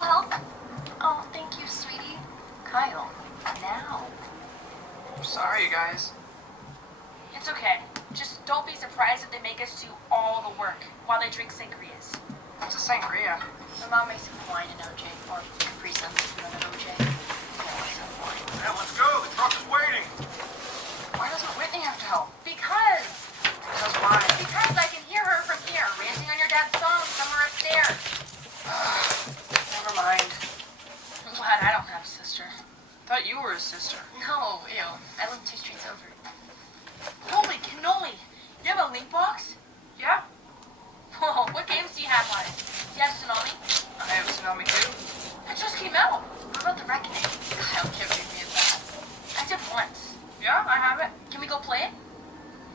Help? Oh, thank you, sweetie. Kyle, now. I'm sorry, you guys. It's okay. Just don't be surprised if they make us do all the work while they drink sangrias. What's a sangria? My mom makes some wine and OJ, or Capri Suns if you don't have OJ. Yeah, let's go. The truck is waiting. Why doesn't Whitney have to help? Because Why? I can hear her from here, ranting on your dad's phone somewhere upstairs. Never mind. I'm glad I don't have a sister. Thought you were a sister. No, ew. I live 2 streets over. Holy cannoli! You have a link box? Yeah? Whoa, what games do you have on it? Do you have Tsunami? I have Tsunami too. It just came out. What about the Reckoning? Kyle can't beat me at that. I did once. Yeah, I have it. Can we go play it?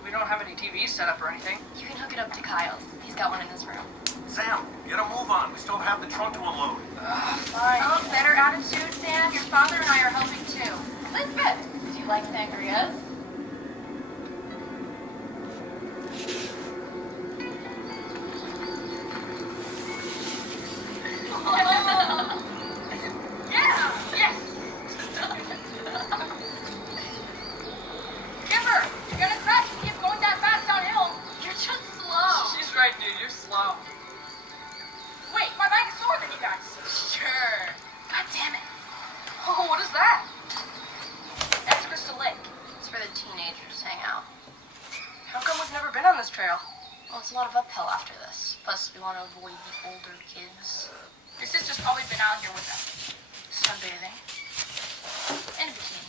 We don't have any TVs set up or anything. You can hook it up to Kyle's. He's got one in his room. Sam, get a move on. We still have the trunk to unload. Fine. Oh, better attitude, Sam. Your father and I are helping too. Elizabeth, do you like sangrias? Yeah! Yes! Kimber, you're gonna crash if you keep going that fast downhill. You're just slow. She's right, dude. You're slow. Wait, my bike is slower than you guys. Sure. God damn it. Oh, what is that? That's Crystal Lake. It's where the teenagers hang out. How come we've never been on this trail? Well, it's a lot of uphill after this. Plus, we want to avoid the older kids. Your sister's probably been out here with them. Sunbathing. In a bikini.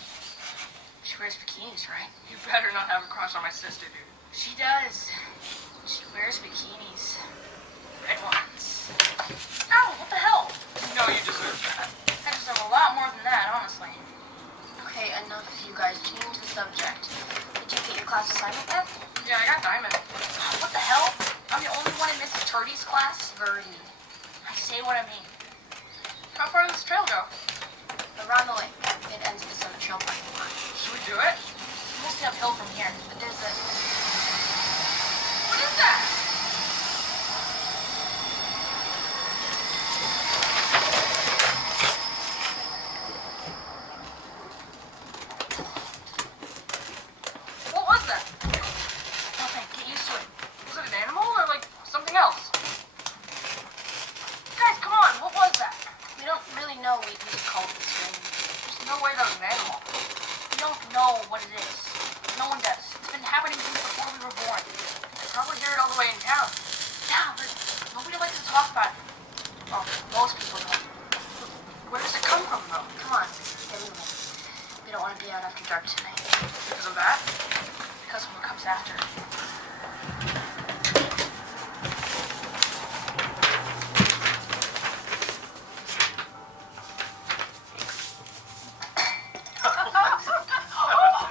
She wears bikinis, right? You better not have a crush on my sister, dude. She does. She wears bikinis. Red ones. Ow, what the hell? No, you deserve that. I deserve a lot more than that, honestly. Okay, enough of you guys. Change the subject. Did you get your class assignment yet? Yeah, I got Diamond. What the hell? I'm the only one in Mrs. Turdy's class? Verdi. I say what I mean. How far does this trail go? Around the lake. It ends the Summit Trail parking lot. Should we do it? It's mostly uphill from here. But there's a... What is that? What was that? Nothing. Get used to it. Was it an animal or like something else? Guys, come on. What was that? We don't really know. We just called it strange. There's no way that was an animal. We don't know what it is. No one does. It's been happening since before we were born. I probably hear it all the way in town. Yeah, but nobody likes to talk about it. Well, most people don't. Where does it come from, though? Come on. Get moving. We don't want to be out after dark tonight. Because of that? Because of what comes after.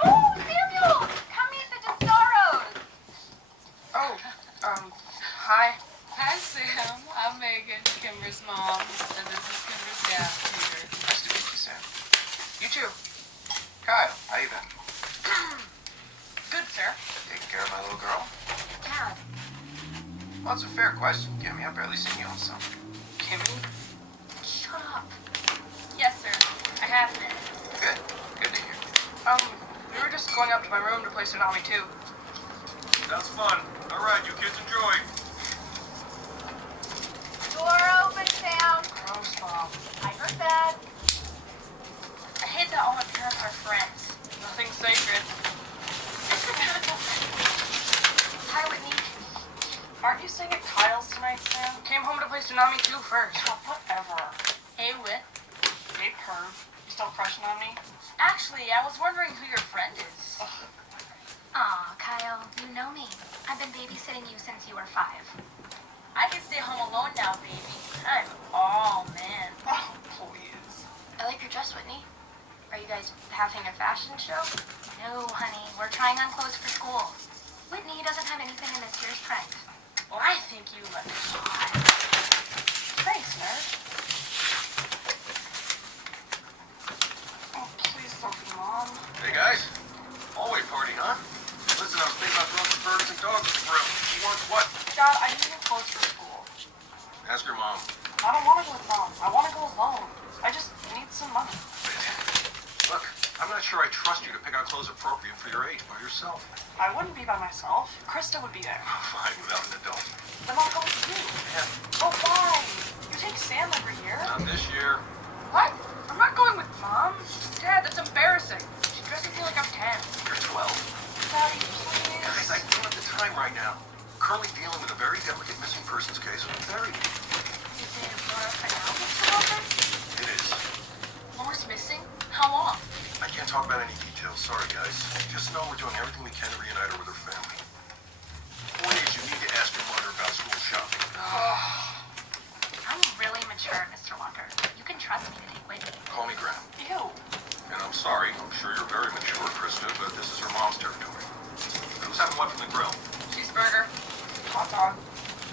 Oh, Samuel! Come meet the Desaros! Oh, hi. Hi, Sam. I'm Megan, Kimber's mom, and this is Kimber's dad, Peter. Nice to meet you, Sam. You too. Kyle, how you been? Good, sir. Taking care of my little girl? Dad. Well, it's a fair question, Kimmy. I've barely seen you on some. Kimmy? Shut up. Yes, sir. I have been. Good. Good to hear. We were just going up to my room to play Tsunami too. Sounds fun. All right, you kids enjoy. Door open, Sam. Gross, Mom. I heard that. I hate that all my parents are friends. Nothing sacred. Hi, Whitney. Aren't you staying at Kyle's tonight, Sam? Came home to play Tsunami 2 first. Whatever. Hey, Whit. Hey, Perv. You still crushing on me? Actually, I was wondering who your friend is. Aw, Kyle, you know me. I've been babysitting you since you were 5. I can stay home alone now, baby. I'm all man. Oh, please. I like your dress, Whitney. Are you guys having a fashion show? No, honey, we're trying on clothes for school. Whitney doesn't have anything in this year's trend. Well, I think you look hot. Thanks, nerd. Oh, please don't be Mom. Hey, guys. Always party, huh? Listen, I was thinking about throwing some birds and dogs in the grill. Who wants what? Dad, I need new clothes for school. Ask your mom. I don't want to go with Mom. I want to go alone. I just need some money. Look, I'm not sure I trust you to pick out clothes appropriate for your age by yourself. I wouldn't be by myself. Krista would be there. Fine, without an adult. Then I'll go with you. Yeah, Oh, why? You take Sam every year. not this year. What? I'm not going with Mom. Dad, that's embarrassing. She dresses me like I'm 10. You're 12. Daddy, Guys, I please. don't have the time right now. Currently dealing with a very delicate missing persons case with Barry. Is it for now, Mr. Walker? It is. Laura's missing? How long? I can't talk about any details. Sorry, guys. Just know we're doing everything we can to reunite her with her family. Point is, you need to ask your mother about school shopping. I'm really mature, Mr. Walker. You can trust me to take Whitney. Call me Graham. Ew. And I'm sorry. I'm sure you're very mature, Krista, but this is her mom's territory. Who's having what from the grill? Cheeseburger. Hot dog.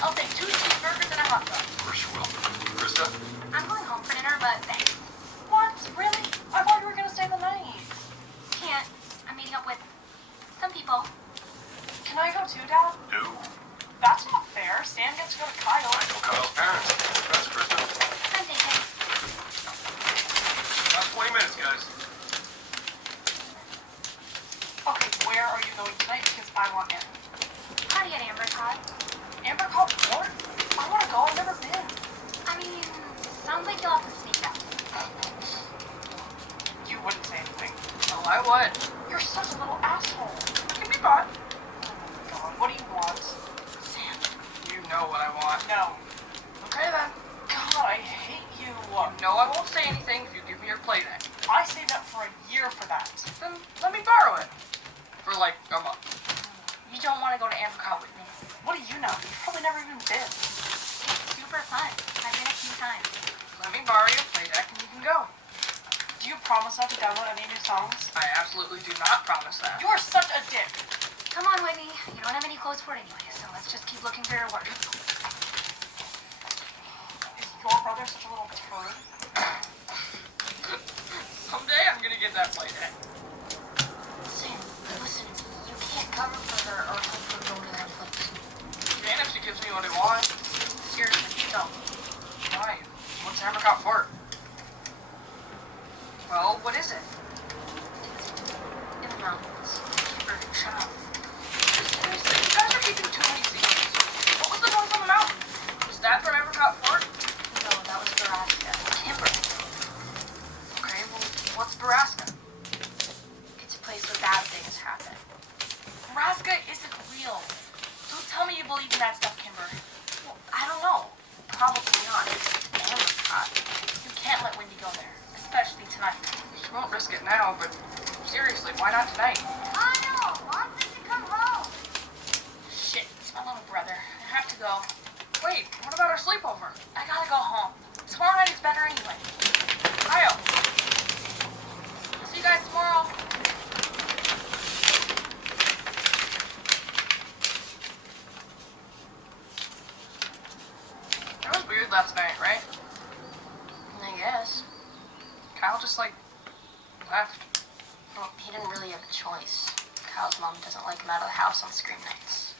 I'll take 2 cheeseburgers and a hot dog. Of course you will. Krista? I'm going home for dinner, but thanks. What? Really? I thought you were going to stay the night. Can't. I'm meeting up with some people. Can I go too, Dad? No. That's not fair. Sam gets to go to Kyle. I know Kyle's parents. That's Krista. I'm thinking. About 20 minutes, guys. Okay, where are you going tonight? Because I want in. Party at Amber's Hot. Amber called Fort? I want to go. I've never been. I mean, sounds like you'll have to sneak out. You wouldn't say anything. Oh, I would. You're such a little asshole. Give me bought. God, what do you want? Sam. You know what I want. No. Okay then. God, I hate you. No, I won't say anything if you give me your play then. I saved up for a year for that. Then let me borrow it. For like a month. You don't want to go to Ambercott with me. What do you know? You've probably never even been. Super fun. I've been a few times. Let me borrow your play deck and you can go. Do you promise not to download any new songs? I absolutely do not promise that. You're such a dick. Come on, Whitney. You don't have any clothes for it anyway, so let's just keep looking for your work. Is your brother such a little turd? Someday I'm gonna get that play deck. Sam, listen, you can't cover for her or help her go to that place. And if she gives me what I want. Seriously, don't. Why? What's Ambercott for? Well, what is it? In the mountains. Kimber, shut up. Seriously, you guys are keeping too many secrets. What was the noise on the mountain? Was that from Ambercott Fort? No, that was Baraska. Kimber. Okay, well, what's Baraska? It's a place where bad things happen. Baraska isn't real. Don't tell me you believe in that stuff, Kimber. Well, I don't know. Probably not. It's Ambercott. You can't let Wendy go there, especially tonight. She won't risk it now, but seriously, why not tonight? Kyle, want me to come home? Shit, it's my little brother. I have to go. Wait, what about our sleepover? I gotta go home. Tomorrow night is better anyway. Kyle. See you guys tomorrow. That was weird last night, right? I guess. Kyle just, like, left. Well, he didn't really have a choice. Kyle's mom doesn't like him out of the house on scream nights.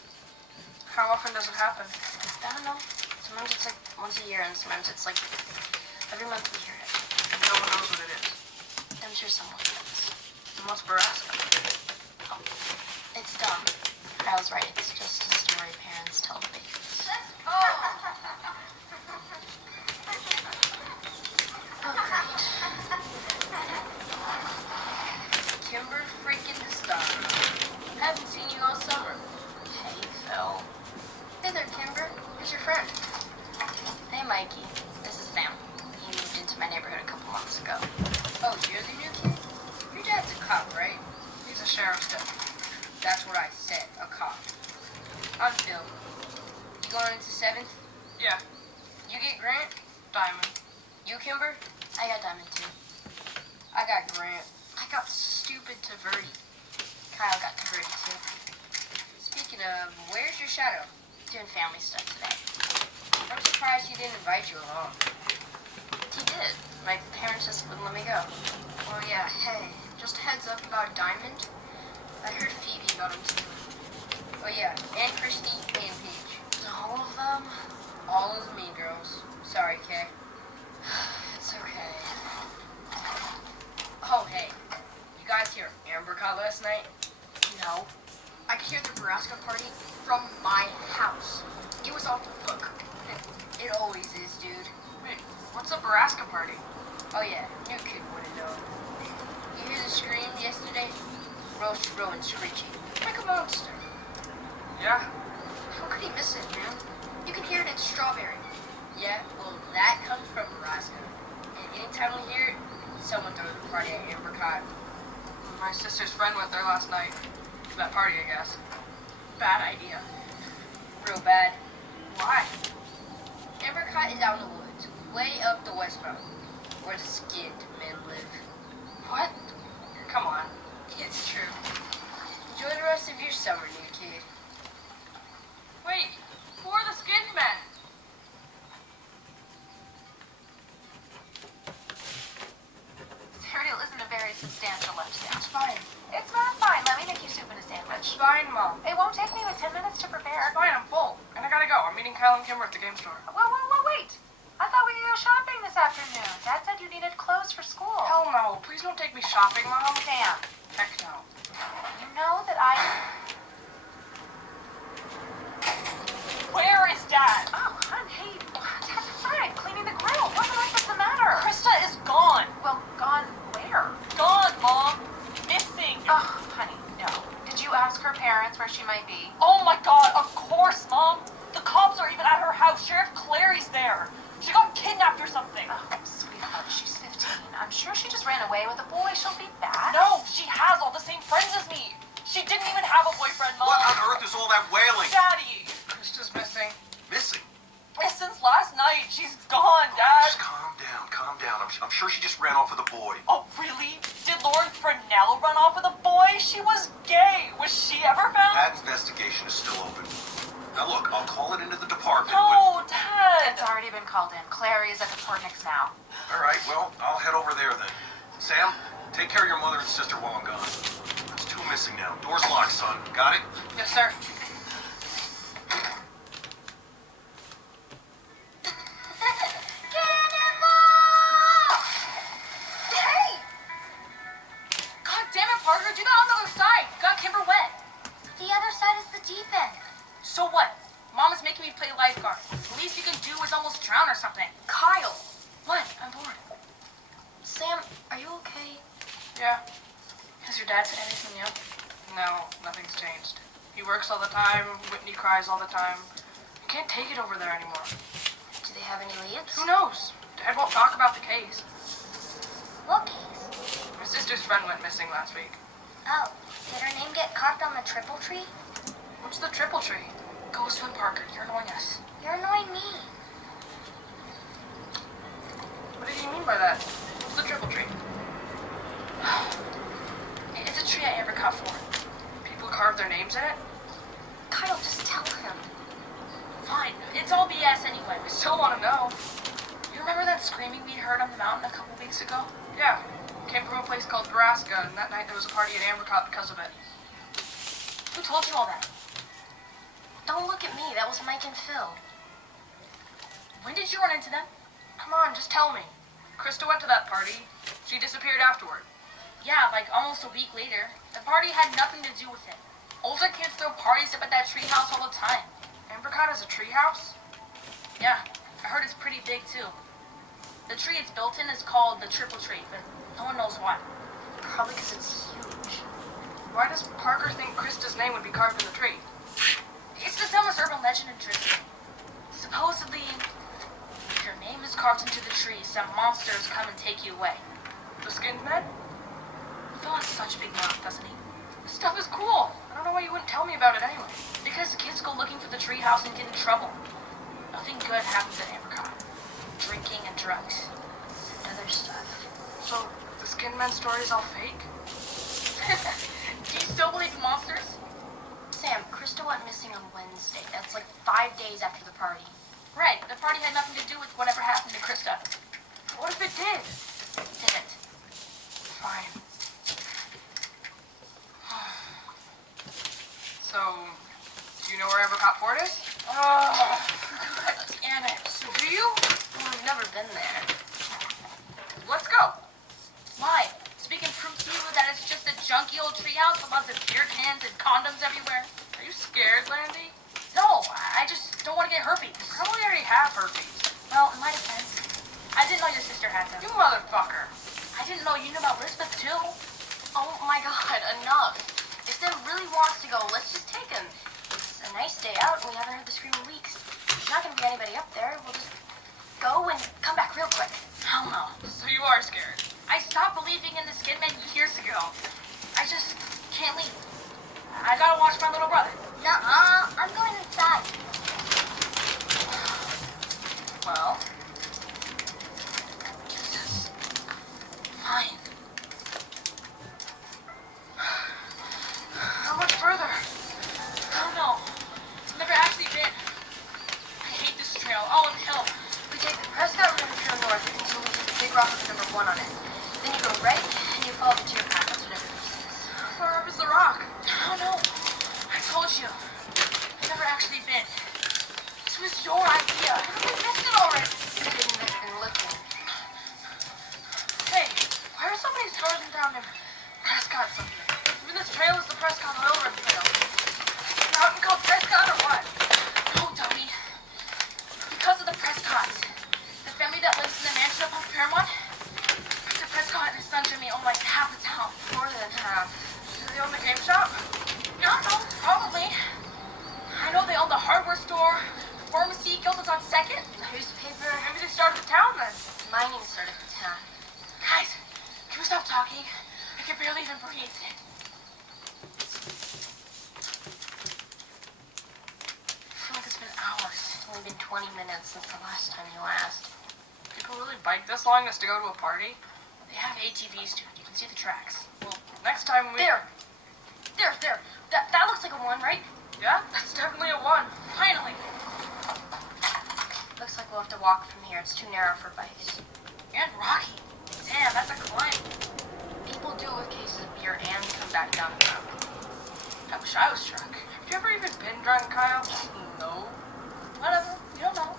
How often does it happen? I don't know. Sometimes it's like once a year, and sometimes it's like every month we hear it. No one knows what it is. I'm sure someone does. And what's Baraska? Oh, it's dumb. Kyle's right. It's just a story parents tell the babies. Oh, great. Kimber freaking Star. Haven't seen you all summer. Hey, Phil. Hey there, Kimber. Who's your friend? Hey, Mikey. This is Sam. He moved into my neighborhood a couple months ago. Oh, you're the new kid? Your dad's a cop, right? He's a sheriff's deputy. That's what I said, a cop. I'm Phil. You going into 7th? Yeah. You get Grant? Diamond. You, Kimber? I got Diamond, too. I got Grant. I got stupid to Verdi. Kyle got converted, too. Speaking of, where's your shadow? Doing family stuff today. I'm surprised he didn't invite you along. He did. My parents just wouldn't let me go. Oh yeah, hey, just a heads up about Diamond. I heard Phoebe got him too. Oh yeah, and Christy and Paige. All of them? All of the mean girls. Sorry, Kay. It's okay. Oh, hey. You guys hear Amber caught last night? No. I could hear the Nebraska party from my house. It was off the hook. It always is, dude. Wait, what's a Baraska party? Oh yeah, new kid wouldn't know. You hear the scream yesterday? Roast ruins Richie. Like a monster. Yeah? How could he miss it, man? You can hear it in Strawberry. Yeah, well, that comes from Nebraska. And anytime we hear it, someone throws a party at Amber Cotton. My sister's friend went there last night. That party, I guess. Bad idea. Real bad. Why? Amber Cotton is out in the woods, way up the West Mountain, where the skinned men live. What? Come on. It's true. Enjoy the rest of your summer, new kid. Wait, who are the skinned men? Cereal isn't a very substantial lunch, Sam. It's fine. It's not fine. Let me make you soup and a It's sandwich. fine, Mom. It won't take me but 10 minutes to prepare. It's fine, I'm full. And I gotta go. I'm meeting Kyle and Kimber at the game store. Wait. I thought we could go shopping this afternoon. Dad said you needed clothes for school. Hell no. Please don't take me shopping, Mom. Sam, Heck no. you know that I... Where is Dad? Oh, hon, hey, Dad's inside cleaning the grill. What on earth is the matter? Krista is gone. Well, gone where? Gone, Mom. Missing. Oh, honey, no. Did you ask her parents where she might be? Oh my God, of course, Mom. The cops are even at her house. Sheriff Clary's there. She got kidnapped or something. Oh, sweetheart, she's 15. I'm sure she just ran away with a boy. She'll be back. No, she has all the same friends as me. She didn't even have a boyfriend, Mom. What on earth is all that wailing? Daddy. Krista's missing. Missing? Since last night, she's gone, Dad. Just calm down. I'm sure she just ran off with a boy. Oh, really? Did Lauren Fresnel run off with a boy? She was gay. Was she ever found? That investigation is still open. Now look, I'll call it into the department. No, Dad. It's already been called in. Clary is at the Portniks now. All right, well, I'll head over there then. Sam, take care of your mother and sister while I'm gone. There's two missing now. Door's locked, son. Got it? Yes, sir. Hey! God damn it, Parker. Do that on the other side. Got Kimber wet. The other side is the deep end. So what? Mom is making me play lifeguard. The least you can do is almost drown or something. Kyle! What? I'm bored. Sam, are you okay? Yeah. Has your dad said anything yet? No, nothing's changed. He works all the time. Whitney cries all the time. I can't take it over there anymore. Do they have any leads? Who knows? Dad won't talk about the case. What case? My sister's friend went missing last week. Oh, did her name get carved on the triple tree? What's the triple tree? Go swim, Parker. You're annoying us. You're annoying me. What did you mean by that? What's the triple tree? It's a tree I ever cut for. People carve their names in it? Kyle, just tell him. Fine, it's all BS anyway. I still want to know. You remember that screaming we heard on the mountain a couple weeks ago? Yeah. Came from a place called Nebraska, and that night there was a party at Ambercott because of it. Who told you all that? Don't look at me. That was Mike and Phil. When did you run into them? Come on, just tell me. Krista went to that party. She disappeared afterward. Yeah, like almost a week later. The party had nothing to do with it. Older kids throw parties up at that treehouse all the time. Ambercott is a treehouse? Yeah, I heard it's pretty big too. The tree it's built in is called the triple tree, but no one knows why. Probably because it's huge. Why does Parker think Krista's name would be carved in the tree? It's the dumbest urban legend in Driscoll. Supposedly, if your name is carved into the tree, some monsters come and take you away. The skinned men? Phil has such a big mouth, doesn't he? This stuff is cool. I don't know why you wouldn't tell me about it anyway. Because kids go looking for the treehouse and get in trouble. Nothing good happens at Ambercott. Drinking and drugs. And other stuff. So, the skinned men story is all fake? Do you still believe in monsters? Sam, Krista went missing on Wednesday. That's like 5 days after the party. Right, the party had nothing to do with whatever happened to Krista. What if it did? It didn't. Fine. So, do you know where Ambercott Fort is? Oh, God damn been there. Let's go. Why? So we can prove to you that it's just a junky old treehouse with lots of beer cans and condoms everywhere? Are you scared, Landy? No, I just don't want to get herpes. You probably already have herpes. Well, in my defense, I didn't know your sister had them. You motherfucker. I didn't know you knew about Elizabeth too. Oh my god, enough. If Sam really wants to go, let's just take him. It's a nice day out and we haven't heard the scream in weeks. There's not going to be anybody up there. We'll just go and come back real quick. Hell no. So you are scared. I stopped believing in the skin man years ago. I just can't leave. I gotta watch my little brother. Nuh-uh, I'm going inside. Well, this is fine. How much further? I don't know. I've never actually been. I hate this trail. All uphill. We take the Prescott River Trail north until we see the big rock with number 1 on it. Then you go right and you follow the deer path. That's what everybody says. How far up is the rock? I don't know. I told you. I've never actually been. This was your idea. We missed it already. You didn't miss and listen. Hey, why are so many stores in town named Prescott something? Even this trail is the Prescott Railroad Trail. Is the mountain called Prescott or what? No, dummy. Because of the Prescotts. The family that lives in the mansion up on Fairmont. Mr. Prescott and his son Jimmy own like half the town. More than half. Do they own the game shop? No, probably. I know they own the hardware store, pharmacy, Gilda's on 2nd, newspaper. Maybe they started the town then. Mining started the town. Guys, can we stop talking? I can barely even breathe. I feel like it's been hours. It's only been 20 minutes since the last time you asked. People really bike this long just to go to a party? They have ATVs, dude. You can see the tracks. Well, next time we... There. That looks like a 1, right? Yeah, that's definitely a 1. Finally. Looks like we'll have to walk from here. It's too narrow for bikes. And rocky. Damn, that's a climb. People do it with cases of beer and come back down the mountain. I wish I was drunk. Have you ever even been drunk, Kyle? No. Whatever. You don't know.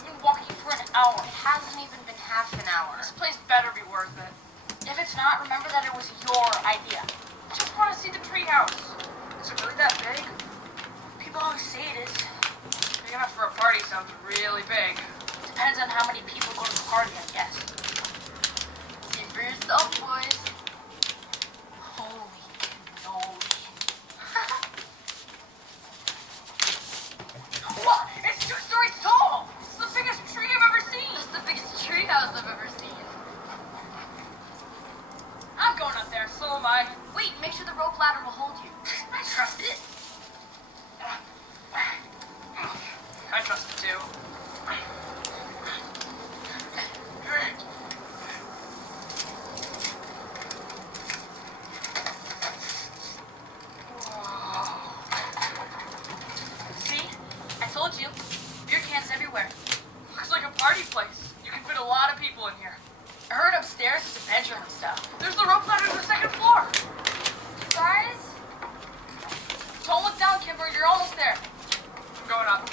We've been walking for an hour. It hasn't even been half an hour. This place better be worth it. If it's not, remember that it was your idea. I just want to see the treehouse. Is it really that big? People always say it is. Big enough for a party sounds really big. Depends on how many people go to the party, I guess. See for yourself, boys. Holy cannoli. What? It's 2 stories tall! It's the biggest tree I've ever seen! It's the biggest treehouse I've ever seen. I'm going up there. So am I. Wait, make sure the rope ladder will hold you. I trust it. I trust it too. See? I told you. Beer cans everywhere. Looks like a party place. You can fit a lot of people in here. I heard upstairs is a bedroom and stuff. There's the rope ladder to the 2nd floor. You guys? Don't look down, Kimber. You're almost there. I'm going up.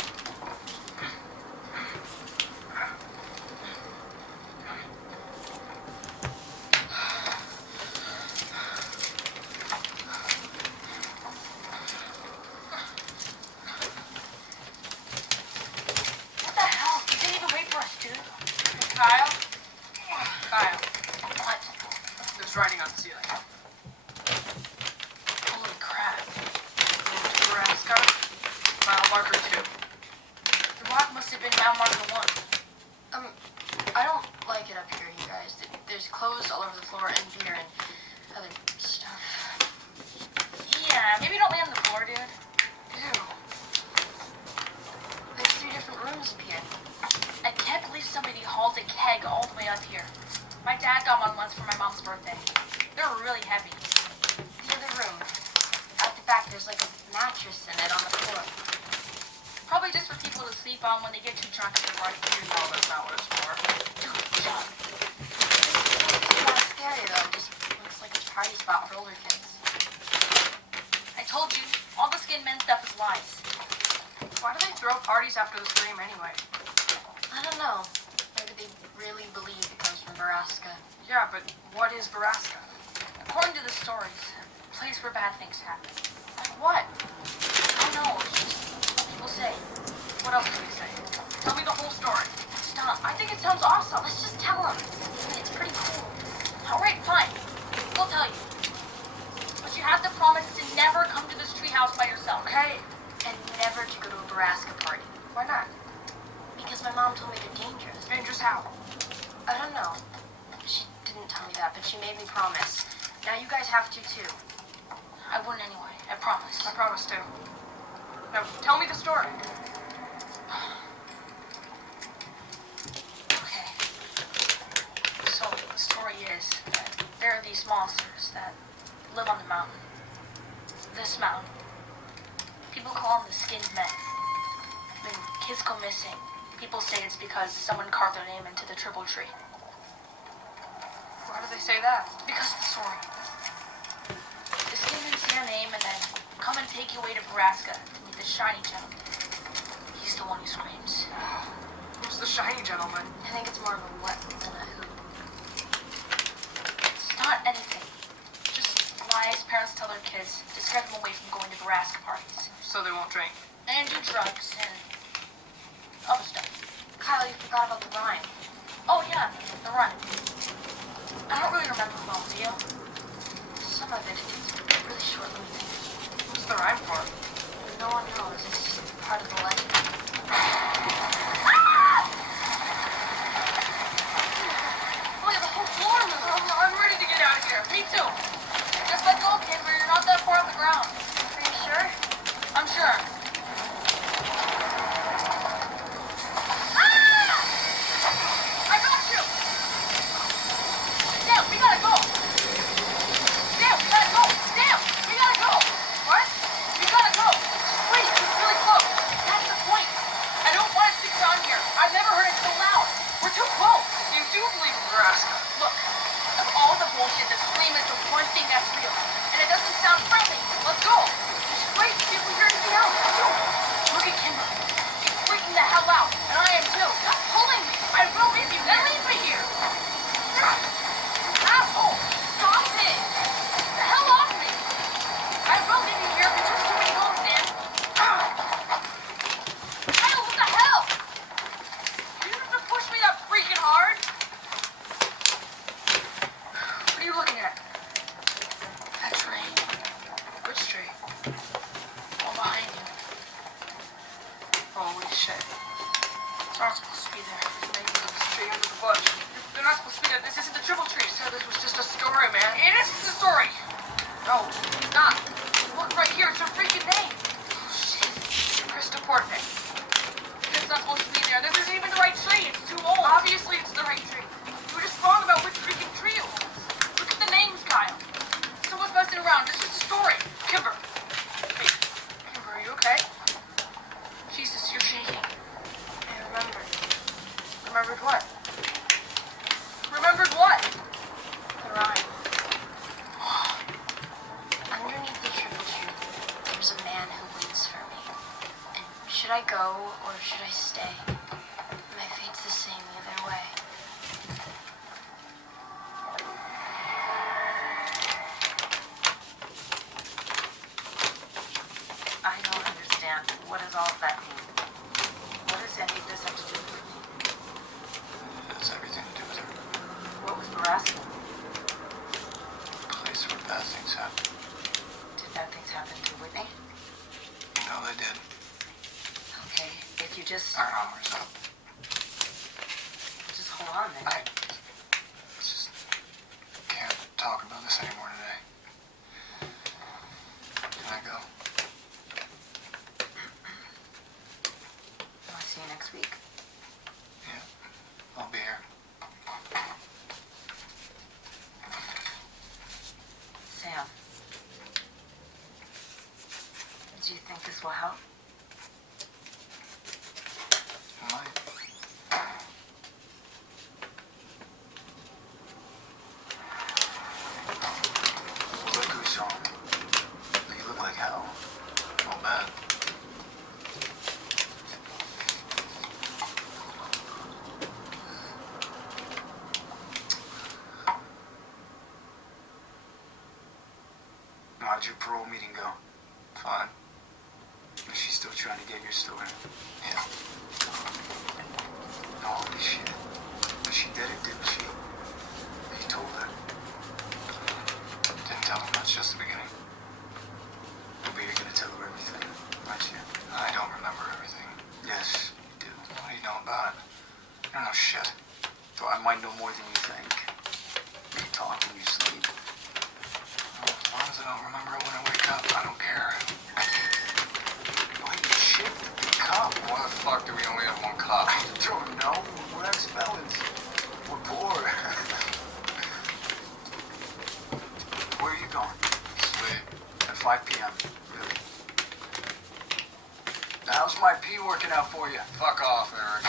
What the hell? You didn't even wait for us, dude. Kyle? Kyle. What? There's writing on the ceiling. Holy crap. Prescott. Mile marker 2. The rock must have been mile marker 1. I don't like it up here, you guys. There's clothes all over the floor and beer and other stuff. Yeah, maybe don't lay on the floor, dude. Ew. There's 3 different rooms up here. I can't believe somebody hauled a keg all the way up here. My dad got one once for my mom's birthday. They're really heavy. The other room. At the back, there's like a mattress in it on the floor. Probably just for people to sleep on when they get too drunk at the party. You know that's not what it's for. Dude, shut up. This is not scary though. Just looks like a party spot for older kids. I told you, all the skin men stuff is lies. Why do they throw parties after the scream anyway? Baraska. Yeah, but what is Baraska? According to the stories, a place where bad things happen. Like what? I don't know. It's just what people say. What else do they say? Tell me the whole story. Stop. I think it sounds awesome. Let's just tell him. It's pretty cool. Alright, fine. We'll tell you. But you have to promise to never come to this treehouse by yourself. Okay. And never to go to a Baraska party. Why not? Because my mom told me they're dangerous. Dangerous how? I don't know. She didn't tell me that, but she made me promise. Now you guys have to too. I wouldn't anyway. I promise. I promise to. Now, tell me the story. Okay. So, the story is that there are these monsters that live on the mountain. This mountain. People call them the skinned men. When kids go missing, people say it's because someone carved their name into the triple tree. Why do they say that? Because of the story. The skin men say your name and then come and take you away to Baraska to meet the shiny gentleman. He's the one who screams. Who's the shiny gentleman? I think it's more of a what than a who. It's not anything. Just lies parents tell their kids to scare them away from going to Baraska parties. So they won't drink. And do drugs and other stuff. Kyle, you forgot about the rhyme. Oh yeah, the rhyme. I don't really remember well, do you? Some of it's really short. Let me think. What's the rhyme for? No one knows. It's part of the legend. Oh yeah, the whole floor moved. I'm ready to get out of here. Me too. Just let go, Kimber. You're not that far off the ground. Are you sure? I'm sure. I got you! Sam, we gotta go! Sam, we gotta go! Sam, we gotta go! What? We gotta go! Wait, it's really close. That's the point. I don't want to stick around here. I've never heard it so loud. We're too close. You do believe in Baraska? Look, of all the bullshit, the scream is the one thing that's real. And it doesn't sound friendly. Let's go! Wait, see if we hear anything else. Look at Kimber. She's freaking the hell out. And I am too. Stop pulling me. I will leave you. Then leave me here. Asshole! Stop it! The hell off me! I will leave you here, but you're coming home, Sam. Kyle, what the hell? You didn't have to push me that freaking hard. What are you looking at? That train. Which tree? All behind you. Holy shit. It's not supposed to be there. Maybe it's straight under the bush. They're not supposed to be there. This isn't the triple tree, sir. This was just a story, man. It is the story. No, it's not. Look right here. It's her freaking name. Oh, shit. Krista Portman. It's not supposed to be there. This isn't even the right tree. It's too old. Obviously, it's the right tree. You were just wrong about which freaking tree it was. Look at the names, Kyle. Someone's messing around. This is the story. Kimber. Hey, Kimber, are you okay? Jesus, you're shaking. I remembered. Remembered what? Remembered what? The rhyme. Underneath the triple tree, there's a man who waits for me. And should I go or should I stay? My fate's the same either way. I don't understand. What does all of that mean? What does any of this have to do with me? It has everything to do with her. What was Baraska? A place where bad things happen. Did bad things happen to Whitney? You know they did. Okay, if you just Our hour's up. hold on then. I just can't talk about this anymore today. Can I go? I'll see you next week. Yeah, I'll be here. Sam, do you think this will help? It might. Look who saw him. You look like hell. All bad. meeting go? Fine. Is she still trying to get your story? Yeah. Holy shit. But she did it, didn't she? You told her. Didn't tell her much, just the beginning. But you're gonna tell her everything, aren't you? I don't remember everything. Yes, you do. What do you know about it? I don't know shit. So I might know more than you think. You talk when you sleep. Well, as long as I don't remember it when I wake up, I don't care. Wait, shit, the cop. Why the fuck do we only have one cop? I don't know. We're ex-felons. We're poor. Where are you going? Sleep. At 5 p.m. Really? How's my pee working out for you? Fuck off, Eric.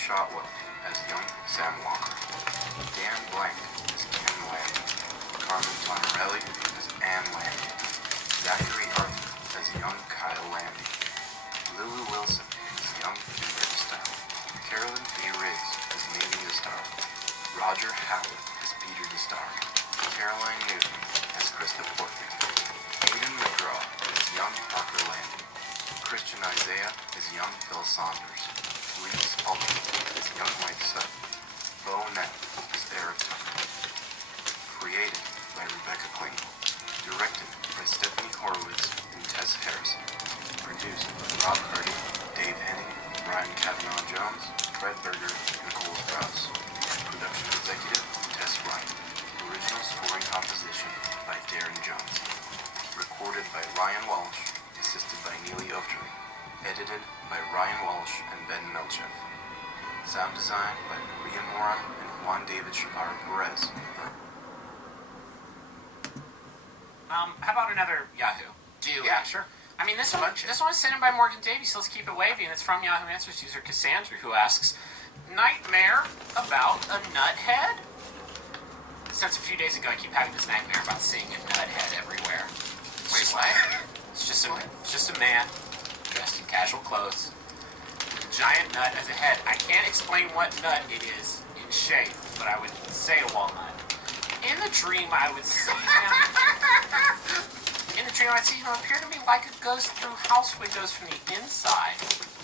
Shotwell as young Sam Walker, Dan Blank as Ken Landy, Carmen Tonarelli as Ann Landy, Zachary Arthur as young Kyle Landy, Lulu Wilson as young Kimber DeStar, Carolyn B. Riggs as Megan DeStar, Roger Howard as Peter DeStar, Caroline Newton as Krista Portman, Aidan McGraw as young Parker Landy, Christian Isaiah as young Phil Saunders, Reese Altman as young Mike Sutton, Bo Neff as Eric Tucker. Created by Rebecca Klingel. Directed by Stephanie Horowitz and Tess Harrison. Produced by Rob Hardy, Dave Henning, Ryan Kavanaugh-Jones, Fred Berger, and Cole Strauss. Production executive, Tess Ryan. Original score and composition by Darren Johnson. Recorded by Ryan Walsh, assisted by Neely Ovtry. Edited by Ryan Walsh and Ben Melchev. Sound design by Maria Mora and Juan David Chavarro Perez. How about another Yahoo? Yeah, sure. I mean, this one was sent in by Morgan Davies, so let's keep it wavy, and it's from Yahoo Answers user Cassandra, who asks, nightmare about a nuthead? Since a few days ago, I keep having this nightmare about seeing a nuthead everywhere. Wait, what? It's just a man dressed in casual clothes, with a giant nut as a head. I can't explain what nut it is in shape, but I would say a walnut. In the dream, I would see him. In the dream, I'd see him appear to me like a ghost through house windows from the inside,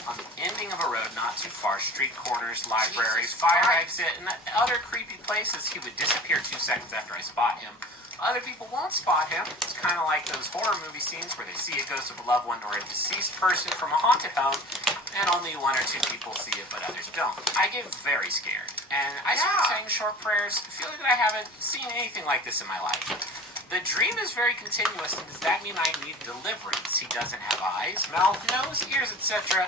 on the ending of a road not too far, street corners, libraries, fire exit, and other creepy places. He would disappear 2 seconds after I spot him. Other people won't spot him. It's kind of like those horror movie scenes where they see a ghost of a loved one or a deceased person from a haunted home, and only 1 or 2 people see it, but others don't. I get very scared, and I start saying short prayers, feeling that I haven't seen anything like this in my life. The dream is very continuous, and does that mean I need deliverance? He doesn't have eyes, mouth, nose, ears, etc.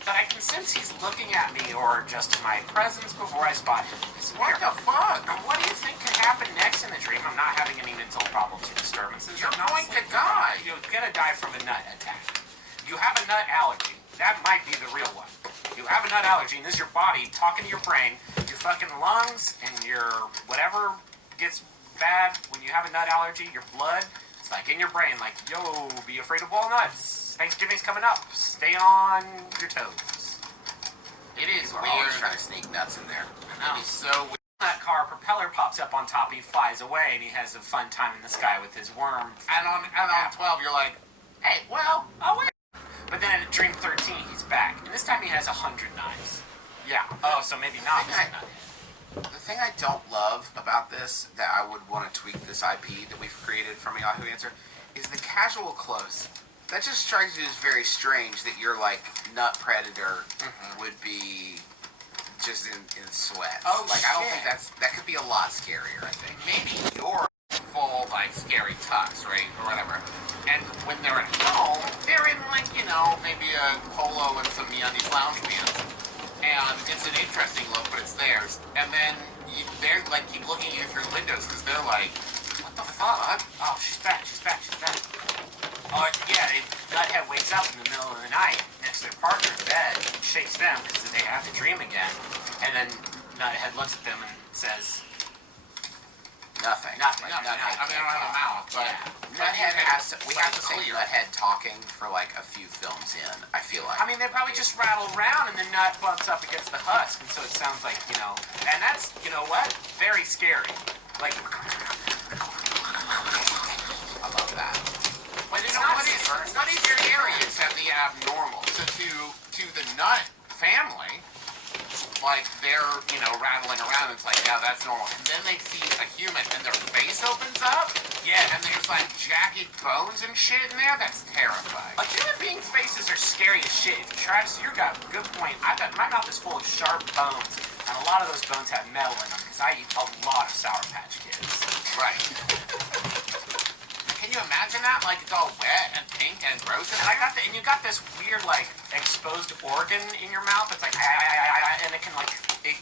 But I can sense he's looking at me or just in my presence before I spot him. What the fuck? And what do you think could happen next in the dream? I'm not having any mental problems or disturbances. You're going to die. You're gonna die from a nut attack. You have a nut allergy. That might be the real one. You have a nut allergy, and this is your body talking to your brain, your fucking lungs, and your whatever gets bad when you have a nut allergy, your blood. It's like in your brain, like, yo, be afraid of walnuts. Thanksgiving's coming up. Stay on your toes. It is weird trying to sneak nuts in there. It is so weird. That car propeller pops up on top, he flies away, and he has a fun time in the sky with his worm. And on 12, you're like, Hey, well, oh wait. But then in Dream 13, he's back, and this time he has 100 knives. Yeah. Oh, so maybe not. The thing I don't love about this, that I would want to tweak this IP that we've created from a Yahoo Answer, is the casual clothes. That just strikes me as very strange that your, like, nut predator would be just in sweats. Oh, like, I don't think that could be a lot scarier, I think. Maybe you're full, like, scary tux, right? Or whatever. And when they're at home, they're in, like, you know, maybe a polo and some MeUndies lounge pants. And it's an interesting look, but it's theirs. And then they're, like, keep looking at you through windows because they're like, what the fuck? Oh, she's back. Oh, yeah, Nuthead wakes up in the middle of the night next to their partner in bed, shakes them because they have to dream again. And then Nuthead looks at them and says, Nothing. I Like, mean, they don't have a mouth, but Nuthead we have to say Nuthead talking for like a few films in, I feel like. I mean, they probably just rattle around and the nut bumps up against the husk, and so it sounds like, you know, and that's, you know what? Very scary. Like, I love that. but it's not Scary except the abnormal. So to the nut family, like, they're, you know, rattling around, it's like, yeah, that's normal. And then they see a human and their face opens up, yeah, and there's like jagged bones and shit in there. That's terrifying. Like, human beings' faces are scary as shit. If you try to, you got a good point. My mouth is full of sharp bones, and a lot of those bones have metal in them because I eat a lot of Sour Patch Kids. Right. Can you imagine that? Like, it's all wet and pink and gross. And and you got this weird, like, exposed organ in your mouth. It's like, and it can, like, it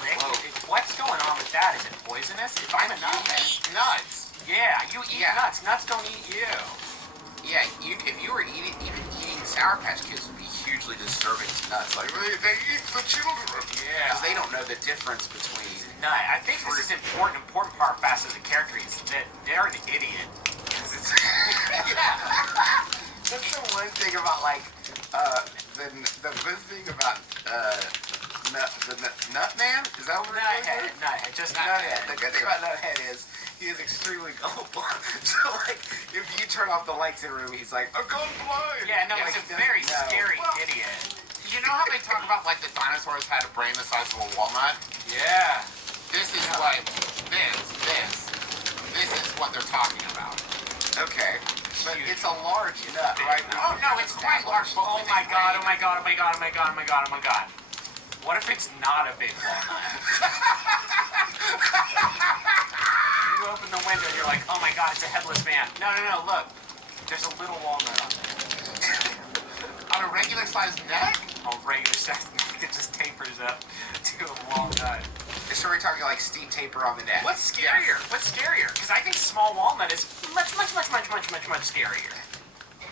lick. What's going on with that? Is it poisonous? If I'm a nuthead. You eat nuts. Yeah, you eat nuts. Nuts don't eat you. Yeah, if you were even eating Sour Patch Kids would be hugely disturbing to nuts. Like, they eat the children. Yeah. Because they don't know the difference between... Nut. I think this is important part fast as a character is that they're an idiot. It's, yeah. That's the one thing about, like, the good thing about, the Nut Man? Is that what Nuthead. Nuthead. Just Nuthead. The good thing about Nuthead is he is extremely gullible. So, like, if you turn off the lights in the room, he's like, I'm going blind. Yeah, no, he's a very scary idiot. You know how they talk about, like, the dinosaurs had a brain the size of a walnut? Yeah. This is what, this is what they're talking about. Okay. But it's a large nut, right? Oh, no, it's quite large. Oh my god, oh my god, oh my god, oh my god, oh my god, oh my god. What if it's not a big walnut? You open the window and you're like, oh my god, it's a headless man. No, look. There's a little walnut on there. On a regular sized neck? A regular sized neck. It just tapers up to a walnut. So we're talking like steep taper on the neck. What's scarier? Yeah. What's scarier? Because I think small walnut is much scarier.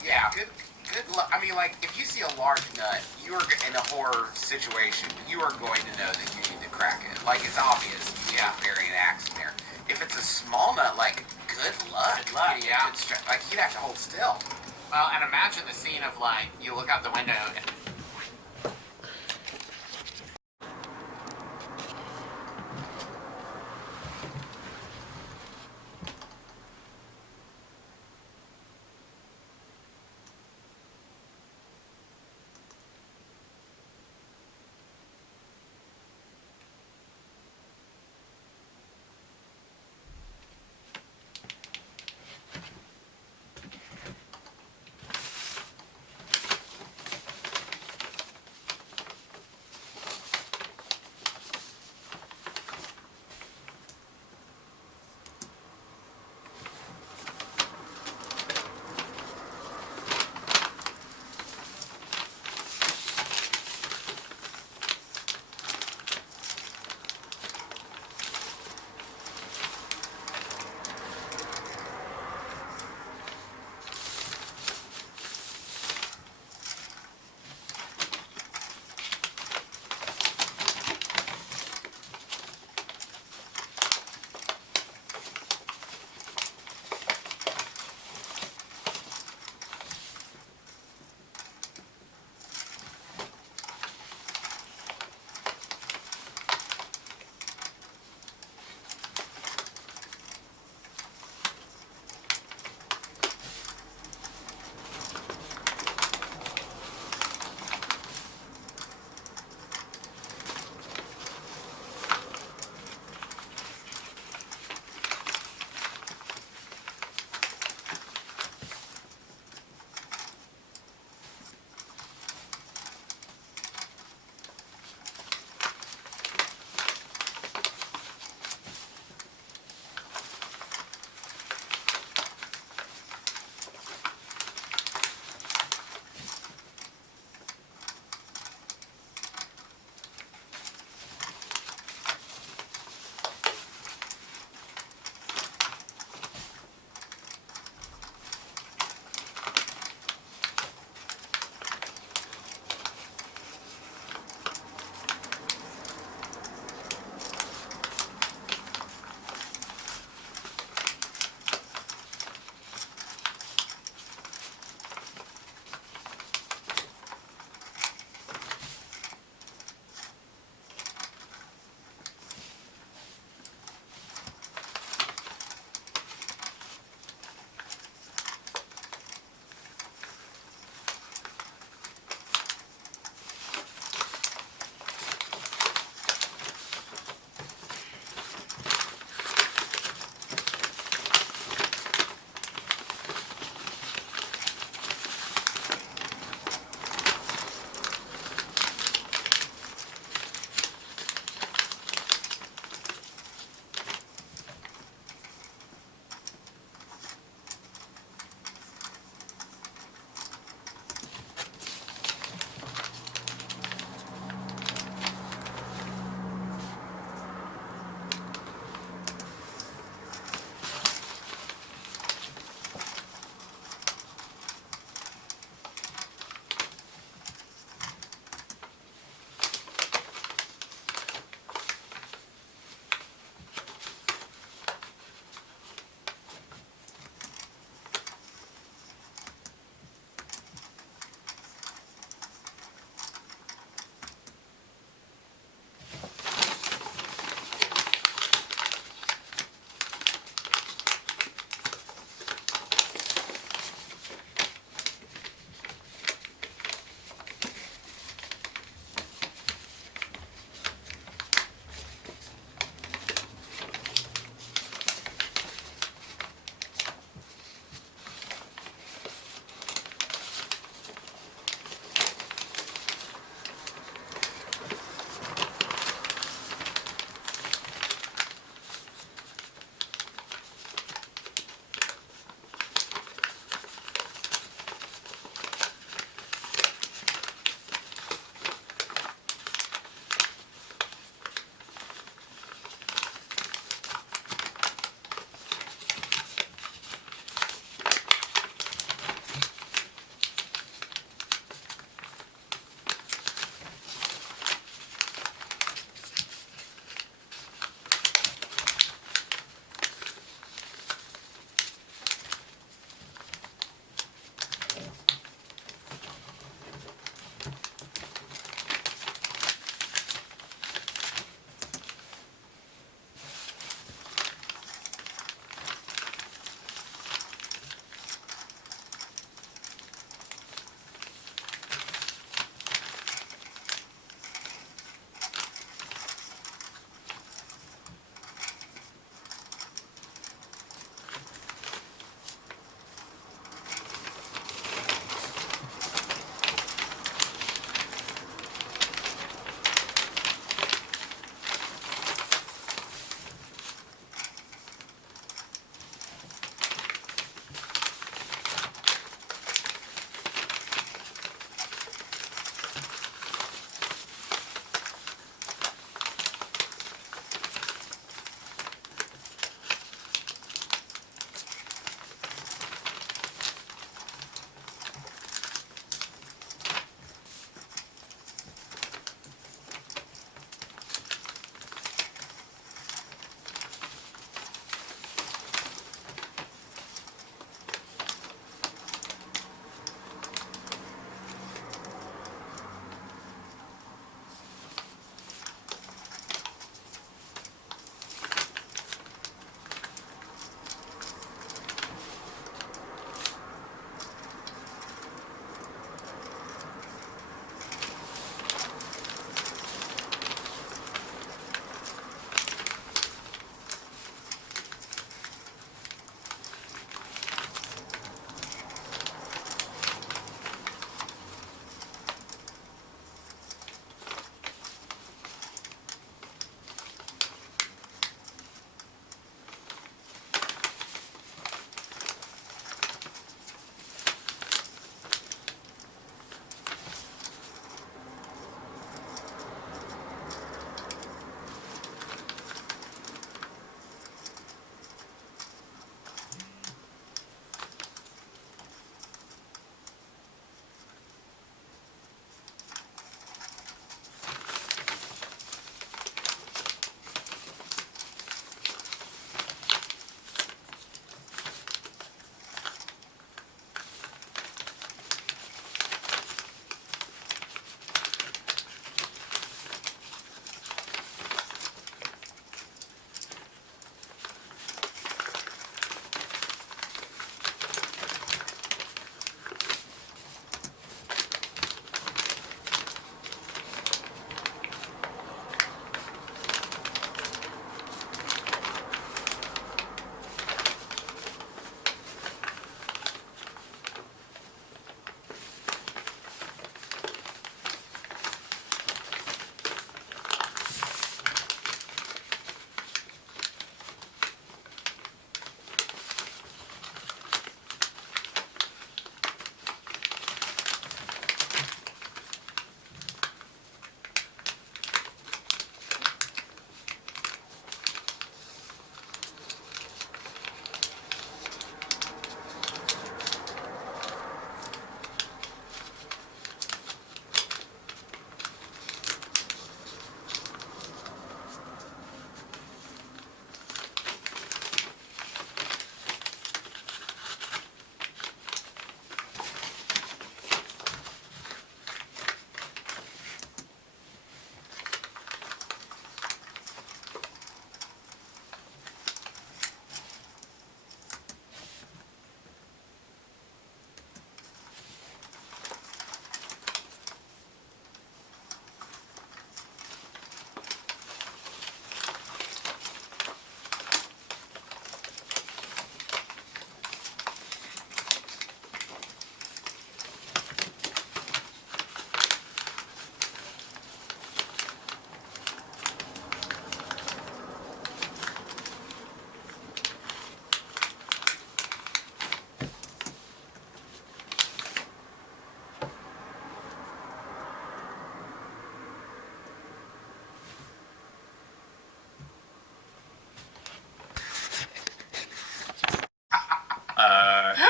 Yeah. Good luck. I mean, like, if you see a large nut, you are in a horror situation. You are going to know that you need to crack it. Like, it's obvious. Yeah. Burying an axe in there. If it's a small nut, like, good luck. Good luck. Yeah. Like, you'd have to hold still. Well, and imagine the scene of, like, you look out the window and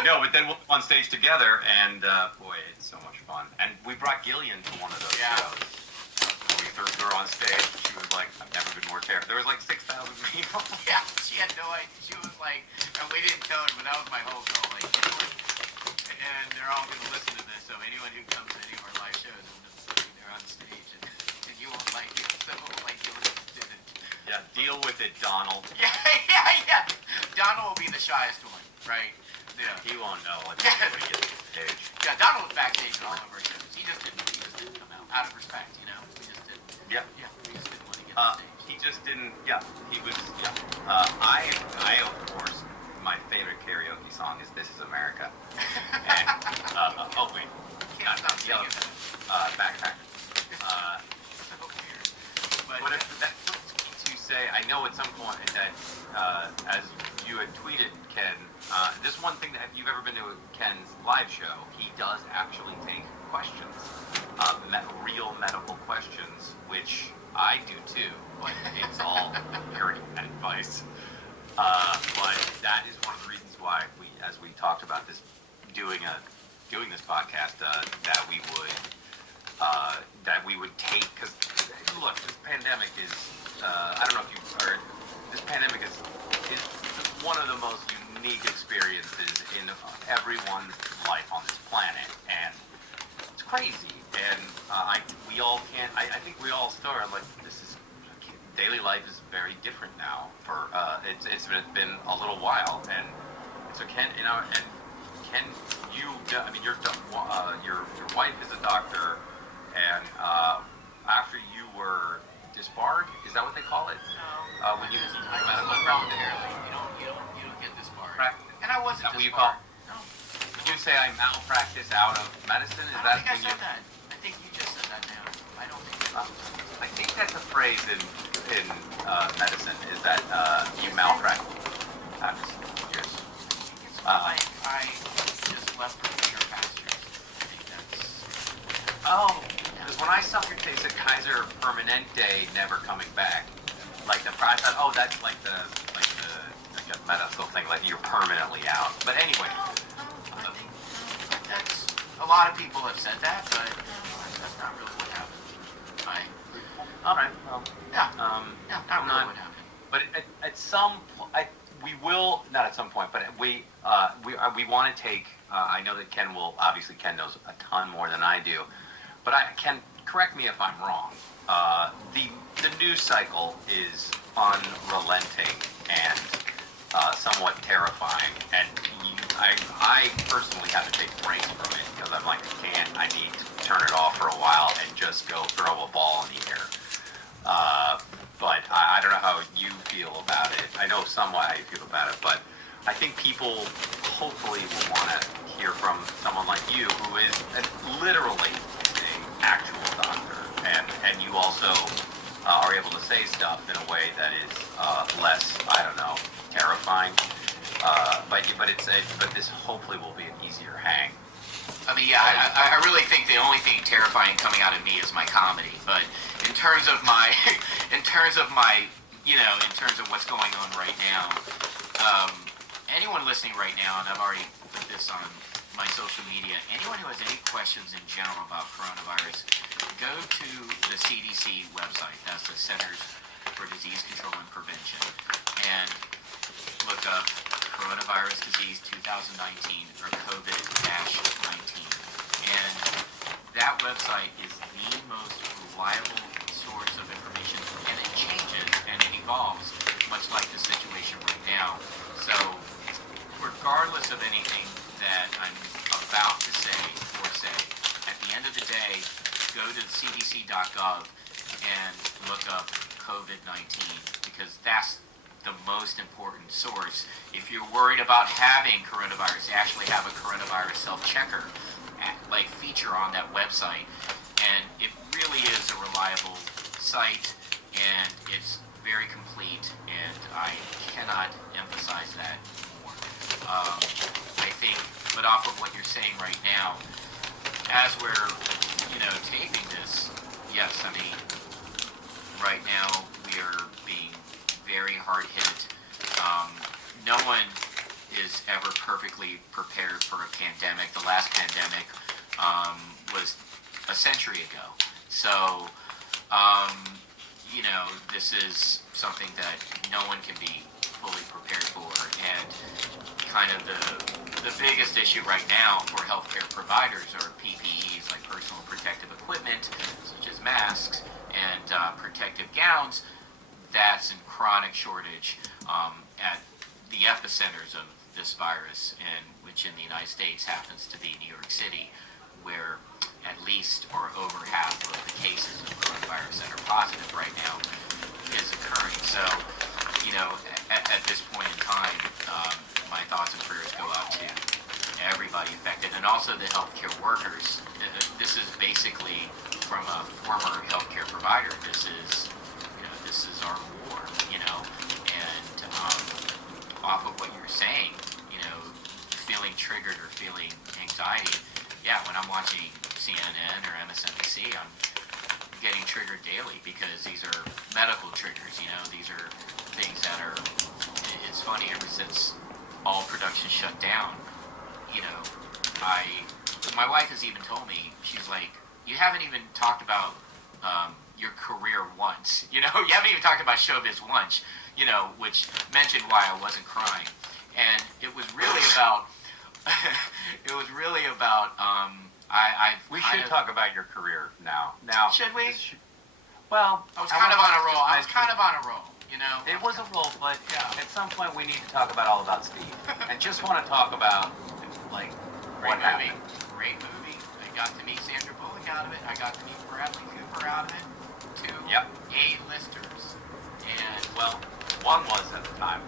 No, but then we'll go on stage together, and boy, it's so much fun. And we brought Gillian to one of those shows. We threw her on stage. She was like, "I've never been more terrified." There was like 6,000 people. Yeah, she had no idea. She was like, and we didn't tell her, but that was my whole goal. Like, anyone, and they're all going to listen to this, so anyone who comes to any of our live shows will just be there on stage, and you won't like it. So, like, you didn't. Yeah, deal with it, Donald. Yeah. Donald will be the shyest one, right? Yeah. He won't know what to do when he gets on stage. Yeah, Donald was backstage in all of our shows. He just didn't come out of respect, you know? We just didn't. Yeah. Yeah, we just didn't want to get on stage. He just didn't, he was, I, of course, my favorite karaoke song is This Is America. And, oh wait. Can't stop singing that. Backpack. So weird. But that to say, I know at some point that, as you had tweeted, Ken, this one thing that if you've ever been to Ken's live show, he does actually take questions, real medical questions, which I do too, but it's all hearing advice. But that is one of the reasons why as we talked about this, doing this podcast, that we would take, because look, this pandemic is, I don't know if you've heard, this pandemic is one of the most unique experiences in everyone's life on this planet, and it's crazy. And we all can't. I think we all still are like, this is daily life is very different now. For it's been a little while, and so Ken, and Ken, I mean, your wife is a doctor, and after you were disbarred, is that what they call it? No. When you medical voluntarily, you don't get disbarred. And I wasn't disbarred. No. Did you say I malpractice out of medicine? Is that I think I said that. I think you just said that now. I don't think that. I think that's a phrase in medicine. Is that you malpractice? Yes. It's like I just left for greener pastures. I think that's. Oh. Because when I saw your case at Kaiser Permanente never coming back, like I thought, oh, that's like a medical thing, like you're permanently out. But anyway. I think that's, a lot of people have said that, but that's not really what happened. All right. Well, yeah. Not really what happened. But at some point, we will, not at some point, but we want to take, I know that Ken knows a ton more than I do. But Ken, correct me if I'm wrong. The news cycle is unrelenting and somewhat terrifying. And I personally have to take breaks from it because I'm like, I need to turn it off for a while and just go throw a ball in the air. But I don't know how you feel about it. I know somewhat how you feel about it, but I think people hopefully will want to hear from someone like you who is literally actual doctor, and you also are able to say stuff in a way that is less, I don't know, terrifying. But this hopefully will be an easier hang. I mean, yeah, I really think the only thing terrifying coming out of me is my comedy. But in terms of my, in terms of what's going on right now, anyone listening right now, and I've already put this on my social media, anyone who has any questions in general about coronavirus, go to the CDC website. That's the Centers for Disease Control and Prevention, and look up coronavirus disease 2019 or COVID-19. And that website is the most reliable source of information, and it changes and it evolves, much like the situation right now. So regardless of anything that I'm about to say or say, at the end of the day, go to cdc.gov and look up COVID-19, because that's the most important source. If you're worried about having coronavirus, actually have a coronavirus self-checker feature on that website, and it really is a reliable site, and it's very complete, and I cannot emphasize that more. I think, but off of what you're saying right now, as we're, taping this, yes, I mean, right now we are being very hard hit. No one is ever perfectly fully prepared for a pandemic. The last pandemic was a century ago. So, this is something that no one can be fully prepared for. And kind of the biggest issue right now for healthcare providers are PPEs, like personal protective equipment, such as masks and protective gowns. That's in chronic shortage at the epicenters of this virus, and which in the United States happens to be New York City, where at least or over half of the cases of coronavirus that are positive right now is occurring. So, at this point in time, my thoughts and prayers go out to everybody affected, and also the healthcare workers. This is basically from a former healthcare provider. This is our war, and off of what you're saying, feeling triggered or feeling anxiety. Yeah, when I'm watching CNN or MSNBC, I'm getting triggered daily because these are medical triggers. These are things that are. It's funny, ever since all production shut down, my wife has even told me, she's like, you haven't even talked about your career once. You haven't even talked about showbiz once. Which mentioned why I wasn't crying, and it was really about. We should talk about your career now. Should we? Well, I was kind of on a roll. It was a roll, but at some point we need to talk about all about Steve, and just want to talk about what happened. Great movie. I got to meet Sandra Bullock out of it. I got to meet Bradley Cooper out of it. Two A-listers, and one was at the time.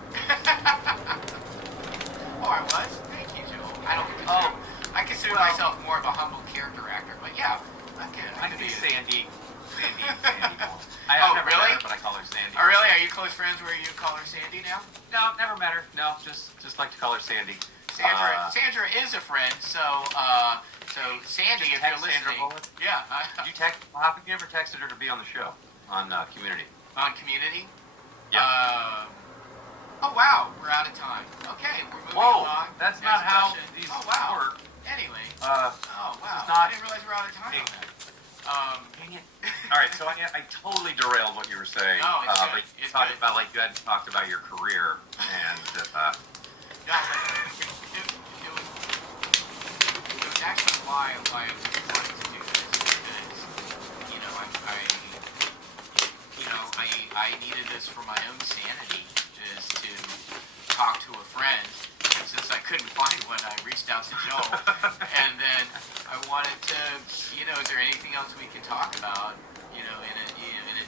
Oh, I was? Thank you, Joe. I consider myself more of a humble character actor, but yeah. I could be Sandy. Oh, really? Met her, but I call her Sandy. Oh, really? Are you close friends where you call her Sandy now? No, never met her. No, just like to call her Sandy. Sandra is a friend, so Sandy, if you're listening. Yeah. How come you ever texted her to be on the show on Community? On Community? Yeah. Oh, wow. We're out of time. Okay, we're moving along. That's Next not how question. these work. work. Anyway. Wow. I didn't realize we're out of time on that. Dang it. All right, so I totally derailed what you were saying. No, it's good. But you talked about, you hadn't talked about your career, and it was actually why I wanted to do this, because, I needed this for my own sanity, just to talk to a friend. And since I couldn't find one, I reached out to Joel. And then I wanted to, is there anything else we can talk about, in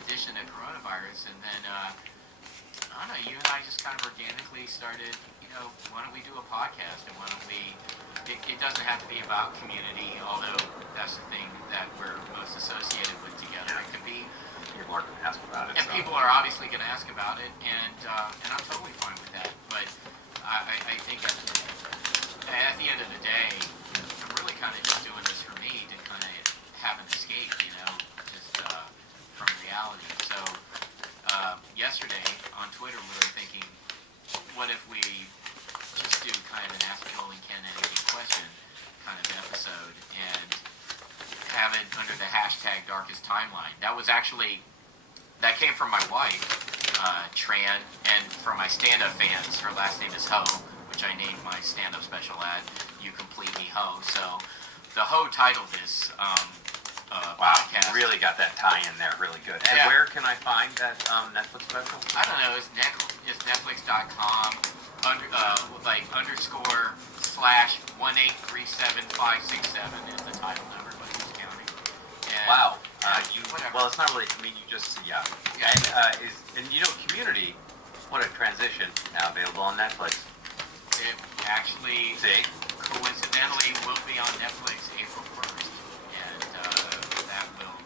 addition to coronavirus? And then, I don't know, you and I just kind of organically started, why don't we do a podcast? And why don't we, it doesn't have to be about Community, although that's the thing that we're most associated with together. It could be. people are going to ask about it. And people are obviously going to ask about it, and I'm totally fine with that. But I think at the end of the day, I'm really kind of just doing this for me to kind of have an escape, just from reality. So yesterday on Twitter, we were thinking, what if we just do kind of an Ask Joel and Ken Anything question kind of episode, and have it under the hashtag Darkest Timeline. That came from my wife, Tran, and from my stand-up fans. Her last name is Ho, which I named my stand-up special at You Complete Me Ho. So the Ho titled this podcast. You really got that tie in there really good. And where can I find that Netflix special? I don't know. It's Netflix.com /1837567 is the title number, but who's counting? And, wow. Whatever. Well, it's not really. I mean, you just And Community. What a transition! Now available on Netflix. It actually, coincidentally, will be on Netflix April 1st, and that will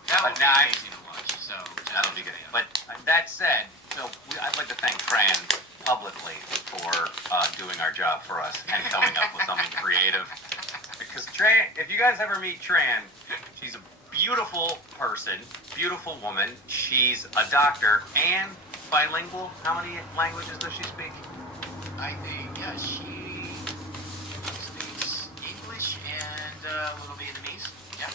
be amazing to watch. So that'll be good. But that said, I'd like to thank Tran publicly for doing our job for us and coming up with something creative. Because Tran, if you guys ever meet Tran, she's a beautiful person, beautiful woman. She's a doctor and bilingual. How many languages does she speak? I think, she a little Vietnamese. Yeah.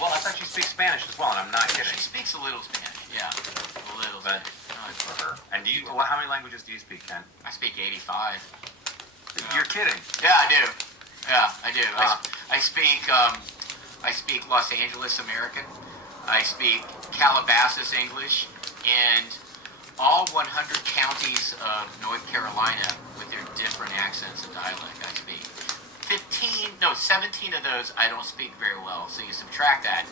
Well, I thought she speaks Spanish as well, and I'm not kidding. She speaks a little Spanish. Yeah, a little But Spanish. No, for her. And how many languages do you speak, Ken? I speak 85. You're kidding. Yeah, I do. Yeah, I do. Huh. I speak Los Angeles American. I speak Calabasas English, and all 100 counties of North Carolina with their different accents and dialect I speak. 17 of those I don't speak very well. So you subtract that,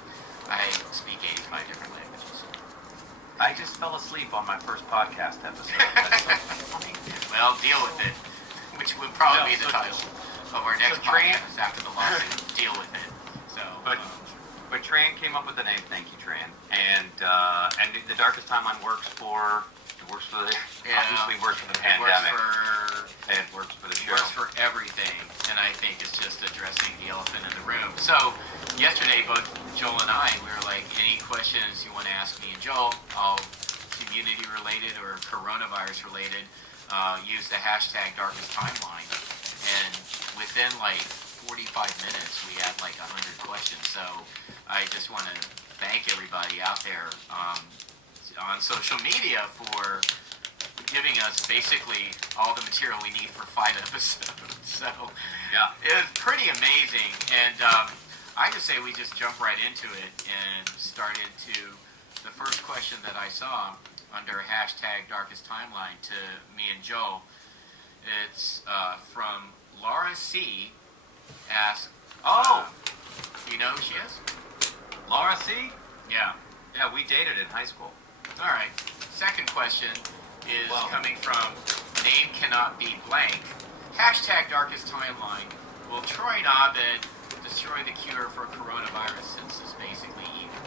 I speak 85 different languages. I just fell asleep on my first podcast episode. Well, deal with it, which would probably be the title of our next podcast after the lawsuit. Deal with it. So, but Tran came up with the name. Thank you, Tran. And the Darkest Timeline works for obviously works for the pandemic. It works for the show. Works for everything, and I think it's just addressing the elephant in the room. So yesterday, both Joel and I, we were like, any questions you want to ask me and Joel, all community related or coronavirus related, use the hashtag Darkest Timeline. And within like 45 minutes, we had like 100 questions. So I just want to thank everybody out there on social media for giving us basically all the material we need for 5 episodes. So yeah, it was pretty amazing. And I just say we just jump right into it and start into the first question that I saw under hashtag Darkest Timeline to me and Joe. It's from Laura C. Asked, do you know who she is? Laura C? Yeah. Yeah, we dated in high school. All right. Second question is coming from Name Cannot Be Blank. Hashtag Darkest Timeline. Will Troy and Abed destroy the cure for coronavirus since it's basically evil?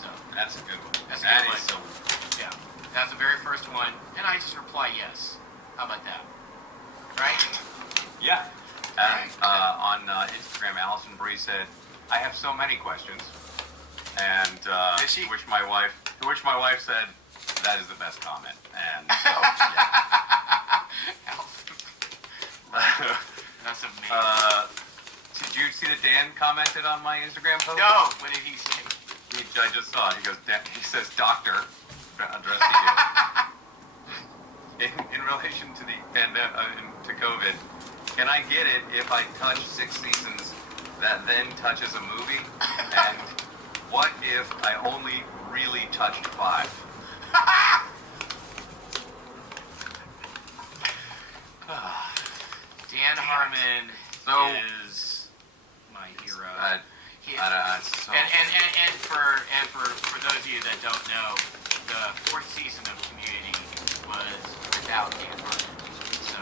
So that's a good one. That's a good one. Yeah. That's the very first one. And I just reply yes. How about that? Right? Yeah. And on Instagram, Allison Bree said, I have so many questions. And to which my wife said, that is the best comment. And so, yeah. That's amazing. Did you see that Dan commented on my Instagram post? No. What did he say? I just saw it. He says, Doctor, addressing you. In relation to the to COVID, can I get it if I touch 6 seasons that then touches a movie? And what if I only really touched 5? Dan Harmon is my hero. And for those of you that don't know, the 4th season of Community was without Dan Harmon. So,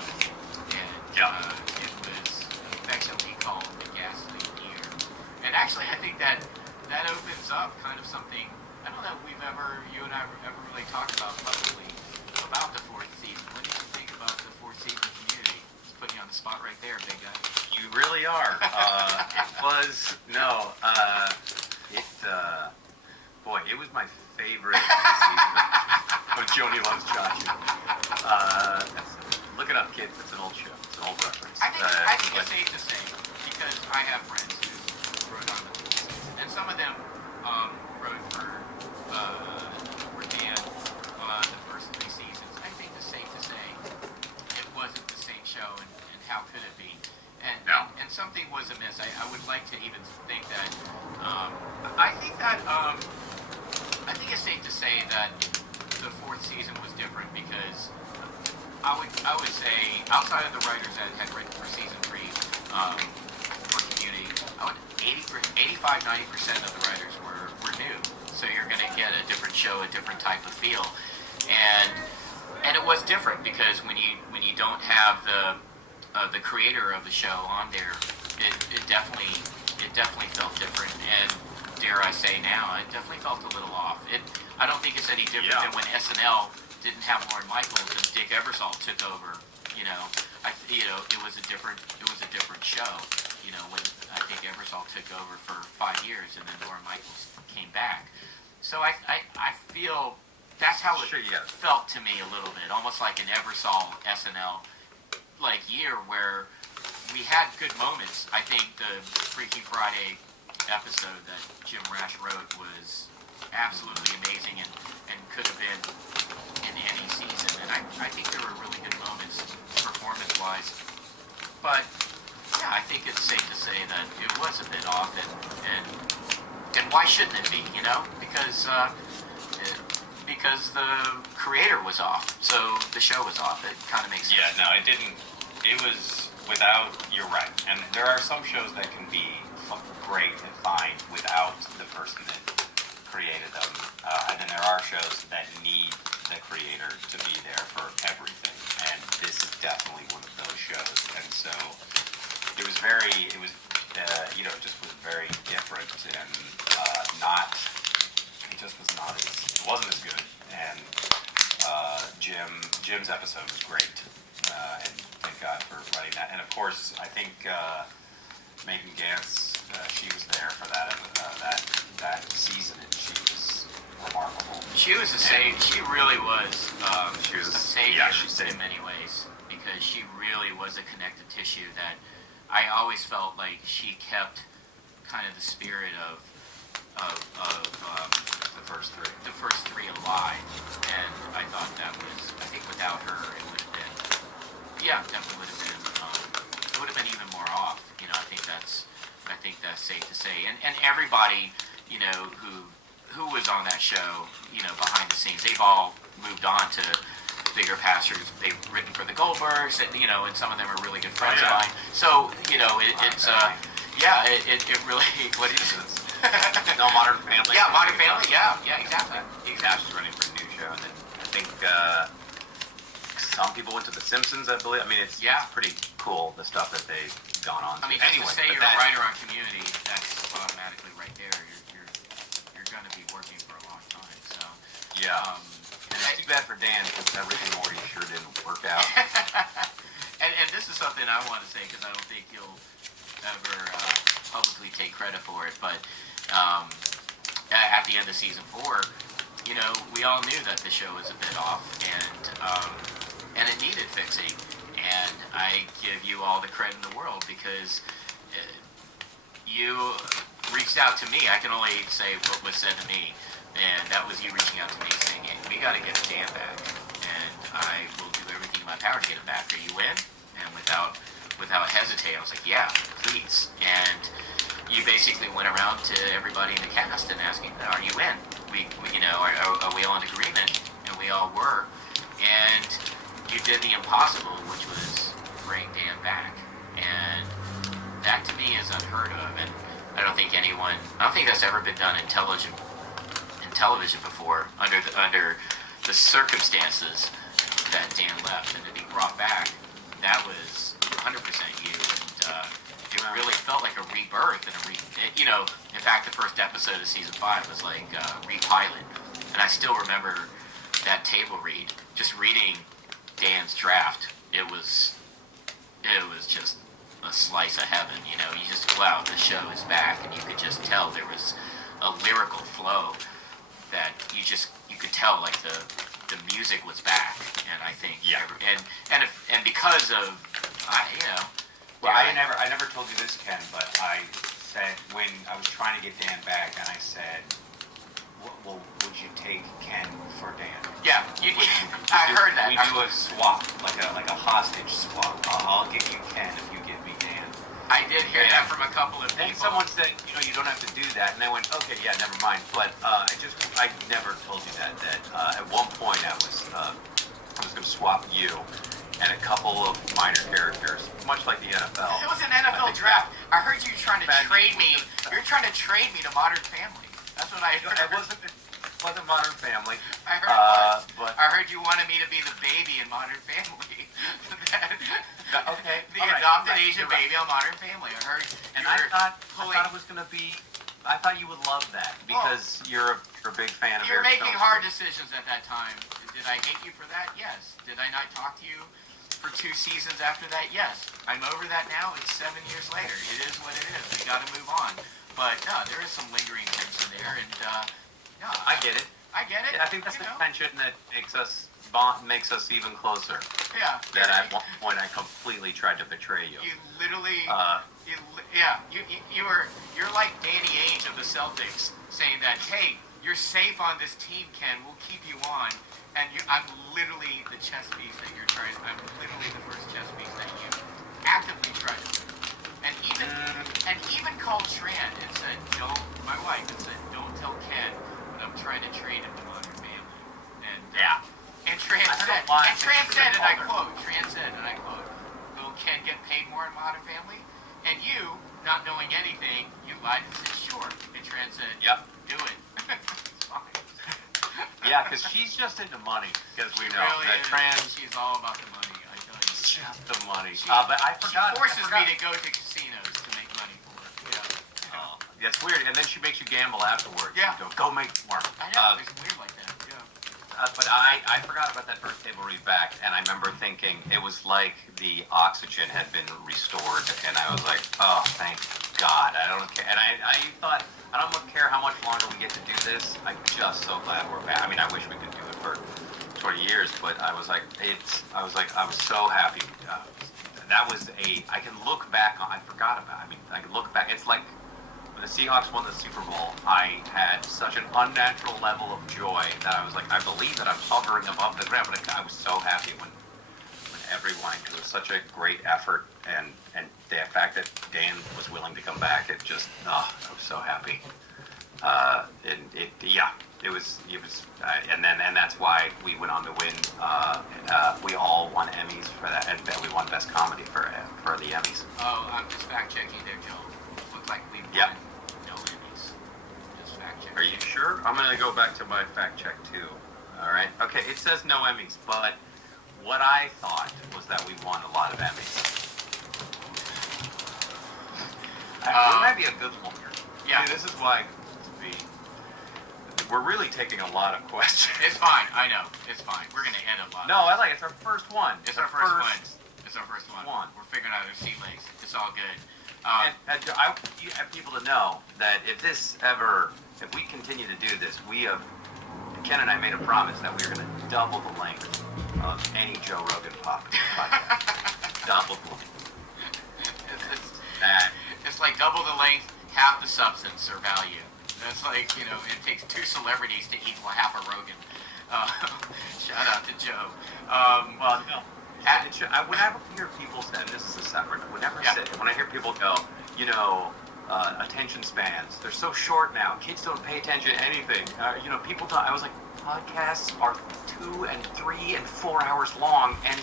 it was affectionately called the Ghastly Year. And actually, I think that opens up kind of something. I don't know if you and I ever really talked about publicly about the 4th season. What did you think about the 4th season of Community? Just putting you on the spot right there, big guy. You really are. It was my favorite season of Joni Loves Chachi. Look it up, kids. It's an old show. It's an old reference. I think it's safe to say, because I have friends who wrote on the 4th season, and some of them wrote for Dan on the first 3 seasons. I think it's safe to say it wasn't the same show, and how could it be? And something was amiss. I would like to even think that. I think it's safe to say that the 4th season was different because I would say outside of the writers that had written for season 3 for Community, 85-90% of the writers were new. So you're going to get a different show, a different type of feel, and it was different because when you don't have the creator of the show on there, it definitely felt different. And dare I say now, it definitely felt a little off. I don't think it's any different than when SNL didn't have Lorne Michaels and Dick Ebersol took over. It was a different show. When I think Ebersol took over for 5 years and then Lorne Michaels came back. So I feel that's how it felt to me a little bit, almost like an Ebersol SNL year where we had good moments. I think the Freaky Friday episode that Jim Rash wrote was absolutely amazing and could have been in any season. And I think there were really good moments performance-wise. But yeah, I think it's safe to say that it was a bit off, and why shouldn't it be? You know, because the creator was off, so the show was off. It kind of makes sense. Yeah, no, it didn't. It was without. You're right, and there are some shows that can be great and fine without the person that created them, and then there are shows that need the creator to be there for everything, and this is definitely one of those shows. And so it was very, it just was very different and not. It just was not as. It wasn't as good. And Jim's episode was great, and thank God for writing that. And of course, I think Megan Gantz, she was there for that season, and she was remarkable. She was a save. She really was. She was a savior yeah, she saved in many ways, because she really was a connective tissue that I always felt like she kept kind of the spirit of the first three alive, and I thought that was, I think without her it would have been, definitely would have been, it would have been even more off. You know, I think that's safe to say, and everybody, you know, who was on that show, you know, behind the scenes, they've all moved on to bigger pastures. They've written for the Goldbergs, and, you know, and some of them are really good friends of mine. So, you know, it really, what is it? No, Modern Family. Yeah, Modern Family. Yeah, exactly. Exactly. Running for a new show, and then I think some people went to The Simpsons, I believe. I mean, it's pretty cool, the stuff that they've gone on to. I mean, just to say you're a writer on Community, that's automatically right there. You're going to be working for a long time. So yeah. And it's too bad for Dan, because everything Morty sure didn't work out. and this is something I want to say, because I don't think you'll ever publicly take credit for it, but at the end of season 4, you know, we all knew that the show was a bit off, and it needed fixing. And I give you all the credit in the world, because you reached out to me. I can only say what was said to me, and that was you reaching out to me saying, hey, we got to get Dan back, and I will do everything in my power to get him back. Are you in? And without hesitating, I was like, yeah, please. And you basically went around to everybody in the cast and asking, are you in? We you know, are we all in agreement? And we all were. And you did the impossible, which was bring Dan back. And that to me is unheard of. And I don't think that's ever been done in television before, under the circumstances that Dan left, and to be brought back. That was 100% you, and it really felt like a rebirth and you know, in fact, the first episode of season 5 was like repilot, and I still remember that table read, just reading Dan's draft. It was just a slice of heaven, you know. You just, wow, the show is back, and you could just tell there was a lyrical flow that you could tell, like the music was back, and I think and because of I never told you this, Ken, but I said when I was trying to get Dan back, and I said, well, would you take Ken for Dan? Yeah, I heard that. We do a swap, like a hostage swap. I'll give you Ken if you give me Dan. I did hear that from a couple of people. Then someone said, you know, you don't have to do that, and I went, okay, yeah, never mind. But I never told you that at one point I was going to swap you and a couple of minor characters, much like the NFL. It was an NFL draft. I heard you trying to trade me. You're trying to trade me to Modern Family. That's what I heard. It wasn't Modern Family. I heard it was. But I heard you wanted me to be the baby in Modern Family. Okay. The adopted Asian baby on Modern Family. I heard. And I thought it was going to be. I thought you would love that, because you're a big fan of. You're making hard decisions at that time. Did I hate you for that? Yes. Did I not talk to you for 2 seasons after that? Yes. I'm over that now. It's 7 years later. It is what it is. We got to move on. But no, there is some lingering tension there, and no, I get it. I get it. Yeah, I think that's the tension that makes us makes us even closer. Yeah. That at one point I completely tried to betray you. You literally, you're like Danny Ainge of the Celtics, saying that, hey, you're safe on this team, Ken. We'll keep you on. And I'm literally the chess piece that you're trying. I'm literally the first chess piece that you actively tried to do. And even called Tran and said, don't. My wife and said, don't tell Ken that I'm trying to trade him to Modern Family. And yeah. And Tran said, and I quote, will Ken get paid more in Modern Family? And you, not knowing anything, you lied and said, sure. And Tran said, yep, do it. It's fine. Yeah, because she's just into money, because we know really that Tran. She's all about the money, I tell you. Just the money. But I forgot. She forces me to go to casinos to make money for her. Yeah. Oh, that's weird. And then she makes you gamble afterwards. Yeah. Go make more. I know, it's weird like that. Yeah. But I forgot about that first table read back, and I remember thinking it was like the oxygen had been restored, and I was like, oh, thank God. I don't care. And I thought, I don't care how much longer we get to do this. I'm just so glad we're back. I mean, I wish we could do it for 20 years, but I was so happy. That was I can look back on, I forgot about, I can look back, it's like, when the Seahawks won the Super Bowl, I had such an unnatural level of joy that I was like, I believe that I'm hovering above the ground, but I was so happy when everyone, it was such a great effort, and the fact that Dan was willing to come back, it just, I was so happy. And that's why we went on to win. We all won Emmys for that, and we won Best Comedy for the Emmys. Oh, I'm just fact checking there, Joe. Looked like we won no Emmys. Just fact checking. Are you sure? I'm gonna go back to my fact check too. All right. Okay. It says no Emmys, but what I thought was that we won a lot of Emmys. It might be a good one here. Yeah. See, this is why. We're really taking a lot of questions. It's fine. I know. It's fine. We're going to end a lot. No, I like it. It's our first one. It's our first one. It's our first one. We're figuring out our sea legs. It's all good. And I have people to know that if we continue to do this, Ken and I made a promise that we were going to double the length of any Joe Rogan podcast. Double the length. It's like double the length, half the substance or value. That's like, it takes two celebrities to equal half a Rogan. Shout out to Joe. Whenever I hear people say, and this is a separate, when I hear people go, attention spans, they're so short now, kids don't pay attention to anything. People don't, I was like, podcasts are 2 and 3 and 4 hours long, and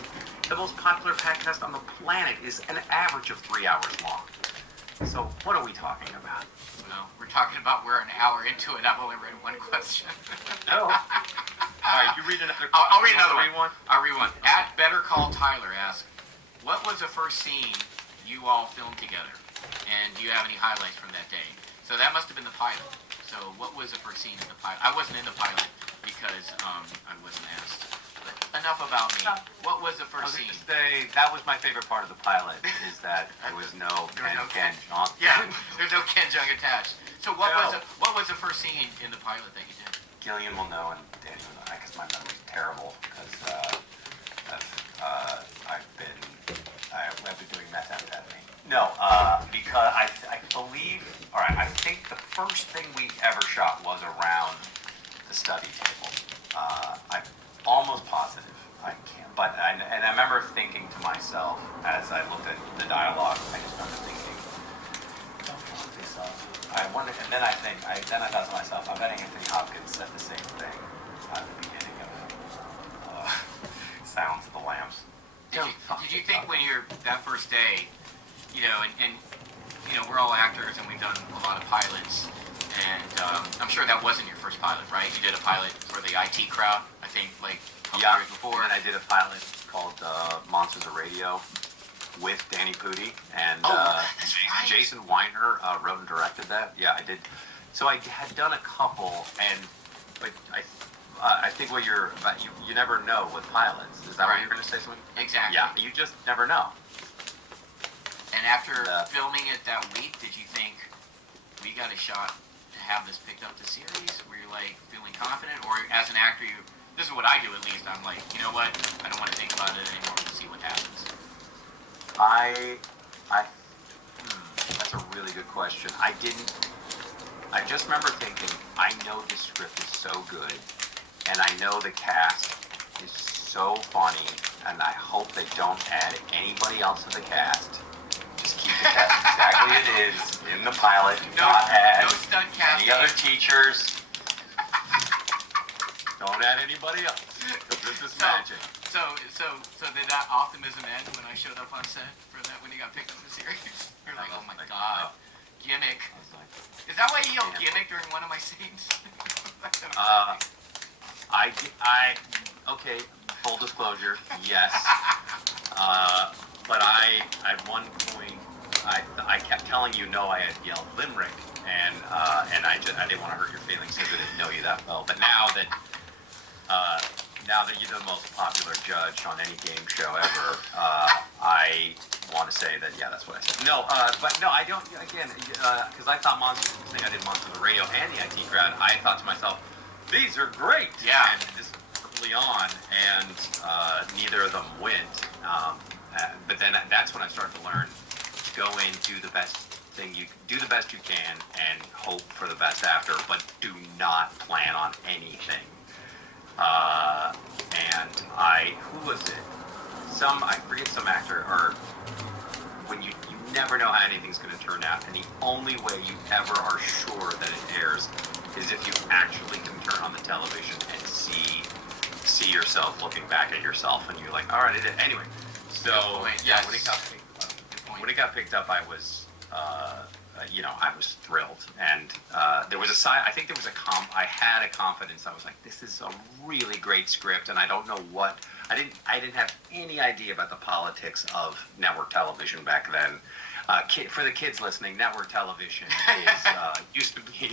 the most popular podcast on the planet is an average of 3 hours long. So what are we talking about? Well, we're talking about we're an hour into it. I've only read one question. No. All right, you read another. I'll read another one. I'll read one. At Better Call Tyler asks, what was the first scene you all filmed together? And do you have any highlights from that day? So that must have been the pilot. So what was the first scene in the pilot? I wasn't in the pilot because I wasn't asked. But enough about me. What was the first scene? That was my favorite part of the pilot, is that there was no Ken Jeong. Yeah, there's no Ken Jeong attached. So what was the first scene in the pilot that you did? Gillian will know and Danny will know, because my memory's terrible, because I've been doing methamphetamine. No, because I believe, I think the first thing we ever shot was around the study table. I'm almost positive. I can't, and I remember thinking to myself as I looked at the dialogue, I just remember thinking, don't fuck this up. I wonder, and then I thought to myself, I bet Anthony Hopkins said the same thing at the beginning of Sounds of the Lambs. Did you think when you're that first day, and we're all actors and we've done a lot of pilots, and I'm sure that wasn't your first pilot, right? You did a pilot for the IT crowd, I think, like a couple years before. And I did a pilot called Monsters of Radio with Danny Pudi, and that's right. Jason Weiner wrote and directed that. Yeah, I did. So I had done a couple, but I think what you never know with pilots. Is that what you're going to say something? Exactly. Yeah, you just never know. And after filming it that week, did you think we got a shot to have this picked up to series? Were you like feeling confident, or as an actor, This is what I do at least. I'm like, you know what? I don't want to think about it anymore. We'll see what happens. That's a really good question. I just remember thinking, I know this script is so good, and I know the cast is so funny, and I hope they don't add anybody else to the cast. Just keep the cast exactly as it is in the pilot. Not add stunt cast. any other teachers. Don't add anybody else. Because this is magic. So did that optimism end when I showed up on set for that when you got picked up the series? You're like, oh my god, gimmick. Is that why you yelled gimmick during one of my scenes? Okay, full disclosure, yes. But at one point, I kept telling you no, I had yelled limerick, and I didn't want to hurt your feelings because I didn't know you that well. But now that you're the most popular judge on any game show ever, I want to say that, yeah, that's what I said. No, but no, I don't, again, because I thought Monster, the thing I did Monster the Radio and the IT crowd, I thought to myself, these are great. Yeah. And this early on, and neither of them went. But then that's when I started to learn, go in, do the best you can, and hope for the best after, but do not plan on anything. Who was it? I forget some actor, or when you never know how anything's going to turn out, and the only way you ever are sure that it airs is if you actually can turn on the television and see yourself looking back at yourself, and you're like, all right, it did. Anyway, so yeah, when it got picked up, I was, I was thrilled, and there was I had a confidence. I was like, this is a really great script, and I don't know what. I didn't have any idea about the politics of network television back then. For the kids listening, network television used to be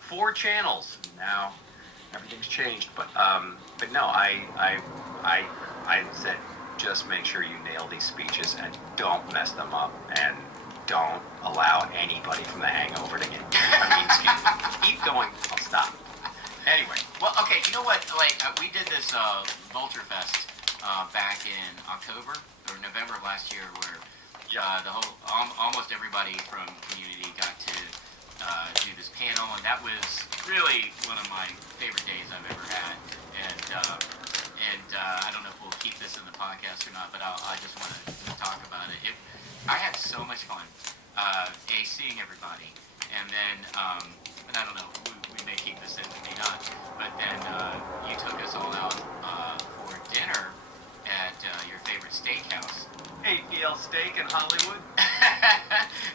4 channels. Now everything's changed, but no, I said, just make sure you nail these speeches and don't mess them up, and don't allow anybody from The Hangover to get. Keep going. I'll stop. Anyway. Well, okay. You know what? We did this Vulture Fest back in October or November of last year, where the whole almost everybody from Community got to do this panel, and that was really one of my favorite days I've ever had. And I don't know if we'll keep this in the podcast or not, but I just want to talk about it. I had so much fun, seeing everybody, and then, and I don't know, we may keep this in, we may not, but then you took us all out for dinner at your favorite steakhouse. APL Steak in Hollywood.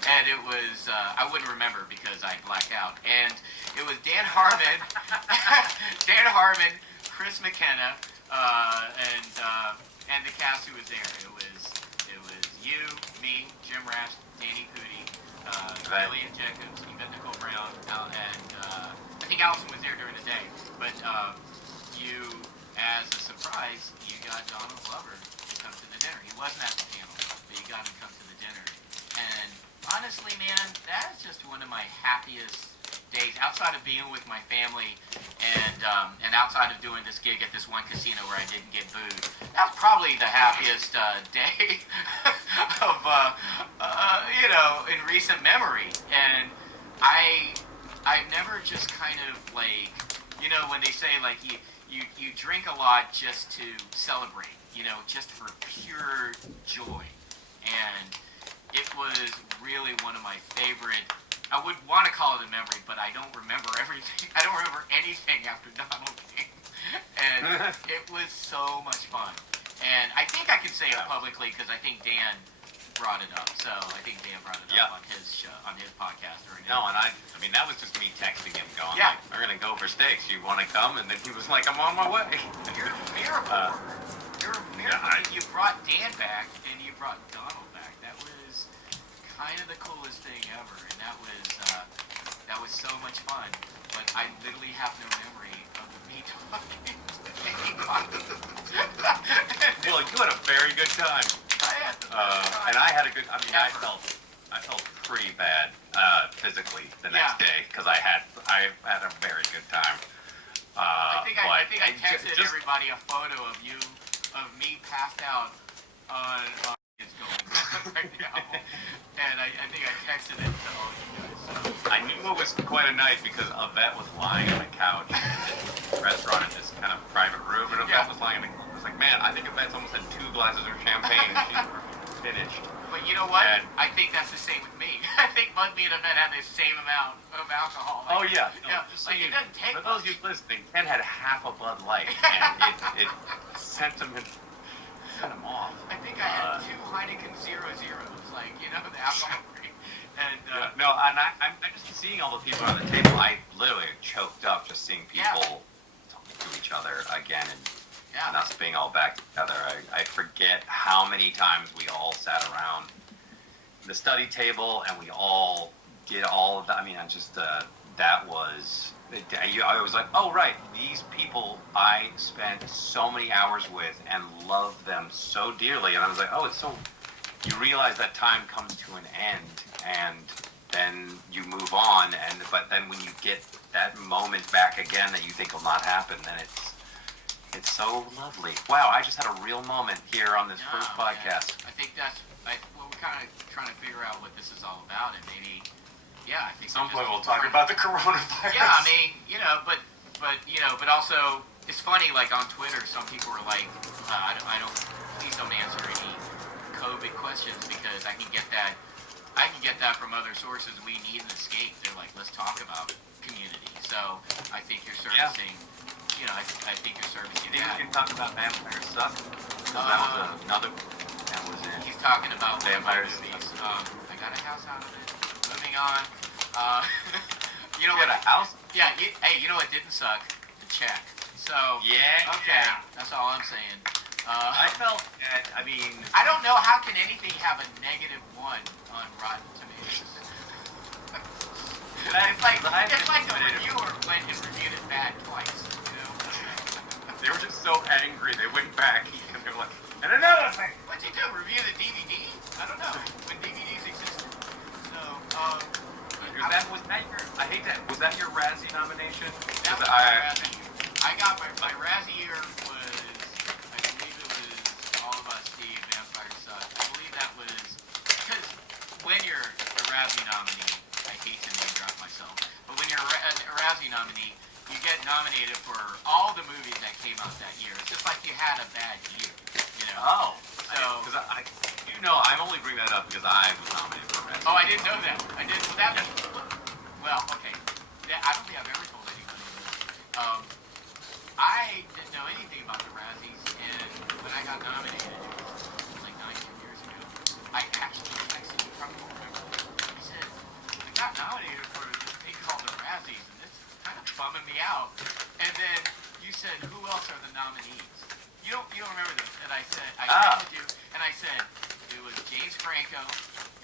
And it was, I wouldn't remember because I blacked out, and it was Dan Harmon, Chris McKenna, and the cast who was there. It was you, me, Jim Rash, Danny Pudi, Lillian Jacobs, Yvette Nicole Brown, and I think Allison was there during the day. But you, as a surprise, you got Donald Glover to come to the dinner. He wasn't at the panel, but you got him to come to the dinner. And honestly, man, that is just one of my happiest days, outside of being with my family and outside of doing this gig at this one casino where I didn't get booed. That was probably the happiest day of in recent memory. And I've never just kind of when they say you drink a lot just to celebrate, just for pure joy. And it was really one of my favorite. I would want to call it a memory, but I don't remember everything. I don't remember anything after Donald came. And it was so much fun. And I think I can say it publicly because I think Dan brought it up. So I think Dan brought it up on his show, on his podcast. No, and I mean, that was just me texting him going, we're going to go for steaks. You want to come? And then he was like, I'm on my way. You're a miracle. You're a miracle. You brought Dan back, and you brought Donald back. That was kind of the coolest thing ever, and that was so much fun. But I literally have no memory of me talking to anybody. Well, you had a very good time. I had and I had a good. I mean, I felt pretty bad physically the next day because I had a very good time. I think I texted just, everybody a photo of me passed out on it's going right now, and I think I texted it to all you guys. So. I knew it was quite a night because Yvette was lying on the couch in this restaurant in this kind of private room, and Yvette was lying on the couch. I was like, man, I think Yvette's almost had 2 glasses of champagne and she's finished. But you know what? I think that's the same with me. I think me and Yvette had the same amount of alcohol. Oh yeah. No, yeah. Like it doesn't take for those of you listening, Ken had half a Bud Light, and it sent him off. I think I had 2 Heineken 0.0s, like, you know, the alcohol free. And no, and I'm just seeing all the people on the table. I literally choked up just seeing people talking to each other again, and us being all back together. I forget how many times we all sat around the study table and we all did all of that. I mean, that was. I was like, oh right, these people I spent so many hours with and love them so dearly, and I was like, oh, it's so. You realize that time comes to an end, and then you move on, but then when you get that moment back again that you think will not happen, then it's so lovely. Wow, I just had a real moment here on this first podcast. I think we're kind of trying to figure out what this is all about, and maybe. Yeah, I think at some point we'll talk about the coronavirus. Yeah, I mean, but also it's funny. Like on Twitter, some people are like, please don't answer any COVID questions because I can get that from other sources. We need an escape. They're like, let's talk about community. So I think you're servicing. You know, I think you're servicing. You think we can talk about Vampires Suck? That was another that was in. He's talking about Vampires movies. I got a house out of it. Moving on. You know what? A house? Yeah. Hey, you know what didn't suck? The check. So. Yeah. Okay. That's all I'm saying. I felt. I mean. I don't know how can anything have a -1 on Rotten Tomatoes. It's like a reviewer went and reviewed it bad twice. You know. They were just so angry. They went back and they were like, and another thing. What'd you do? Review the DVD? I don't know. When DVDs existed. So. Was that your Razzie nomination? That was my Razzie. I got my Razzie year was, I believe it was All of Us, Steve, Vampire Suck. I believe that was, because when you're a Razzie nominee, I hate to name drop myself, but when you're a Razzie nominee, you get nominated for all the movies that came out that year. It's just like you had a bad year, you know? Oh. So. Because I'm only bringing that up because I was nominated for Razzie. Oh, I didn't know that. I didn't. Well, okay. I don't think I've ever told anybody this. I didn't know anything about the Razzies, and when I got nominated, it was like 9-10 years ago. I actually texted you from the remember. He said, I got nominated for this thing called the Razzies, and this is kind of bumming me out. And then you said, who else are the nominees? You don't remember this? And I said, I texted you, and I said, it was James Franco,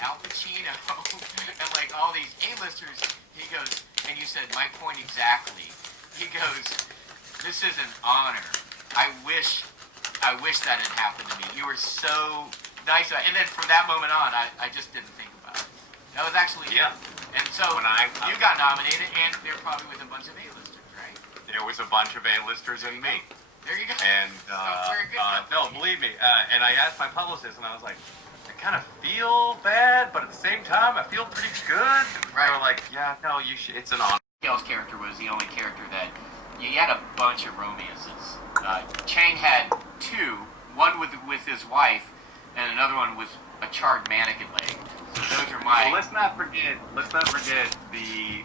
Al Pacino, and like all these A-listers. He goes, and you said, my point exactly. He goes, this is an honor. I wish that had happened to me. You were so nice. And then from that moment on, I just didn't think about it. That was actually it. And so you got nominated, and they're probably with a bunch of A-listers, right? There was a bunch of A-listers and me. There you go. And no, believe me. And I asked my publicist, and I was like, I kind of feel bad, but at the same time, I feel pretty good. And they were like, yeah, no, you should. It's an honor. Miguel's character was the only character that you had a bunch of romances. Chang had 2, one with his wife, and another one with a charred mannequin leg. So those are my. Well, let's not forget the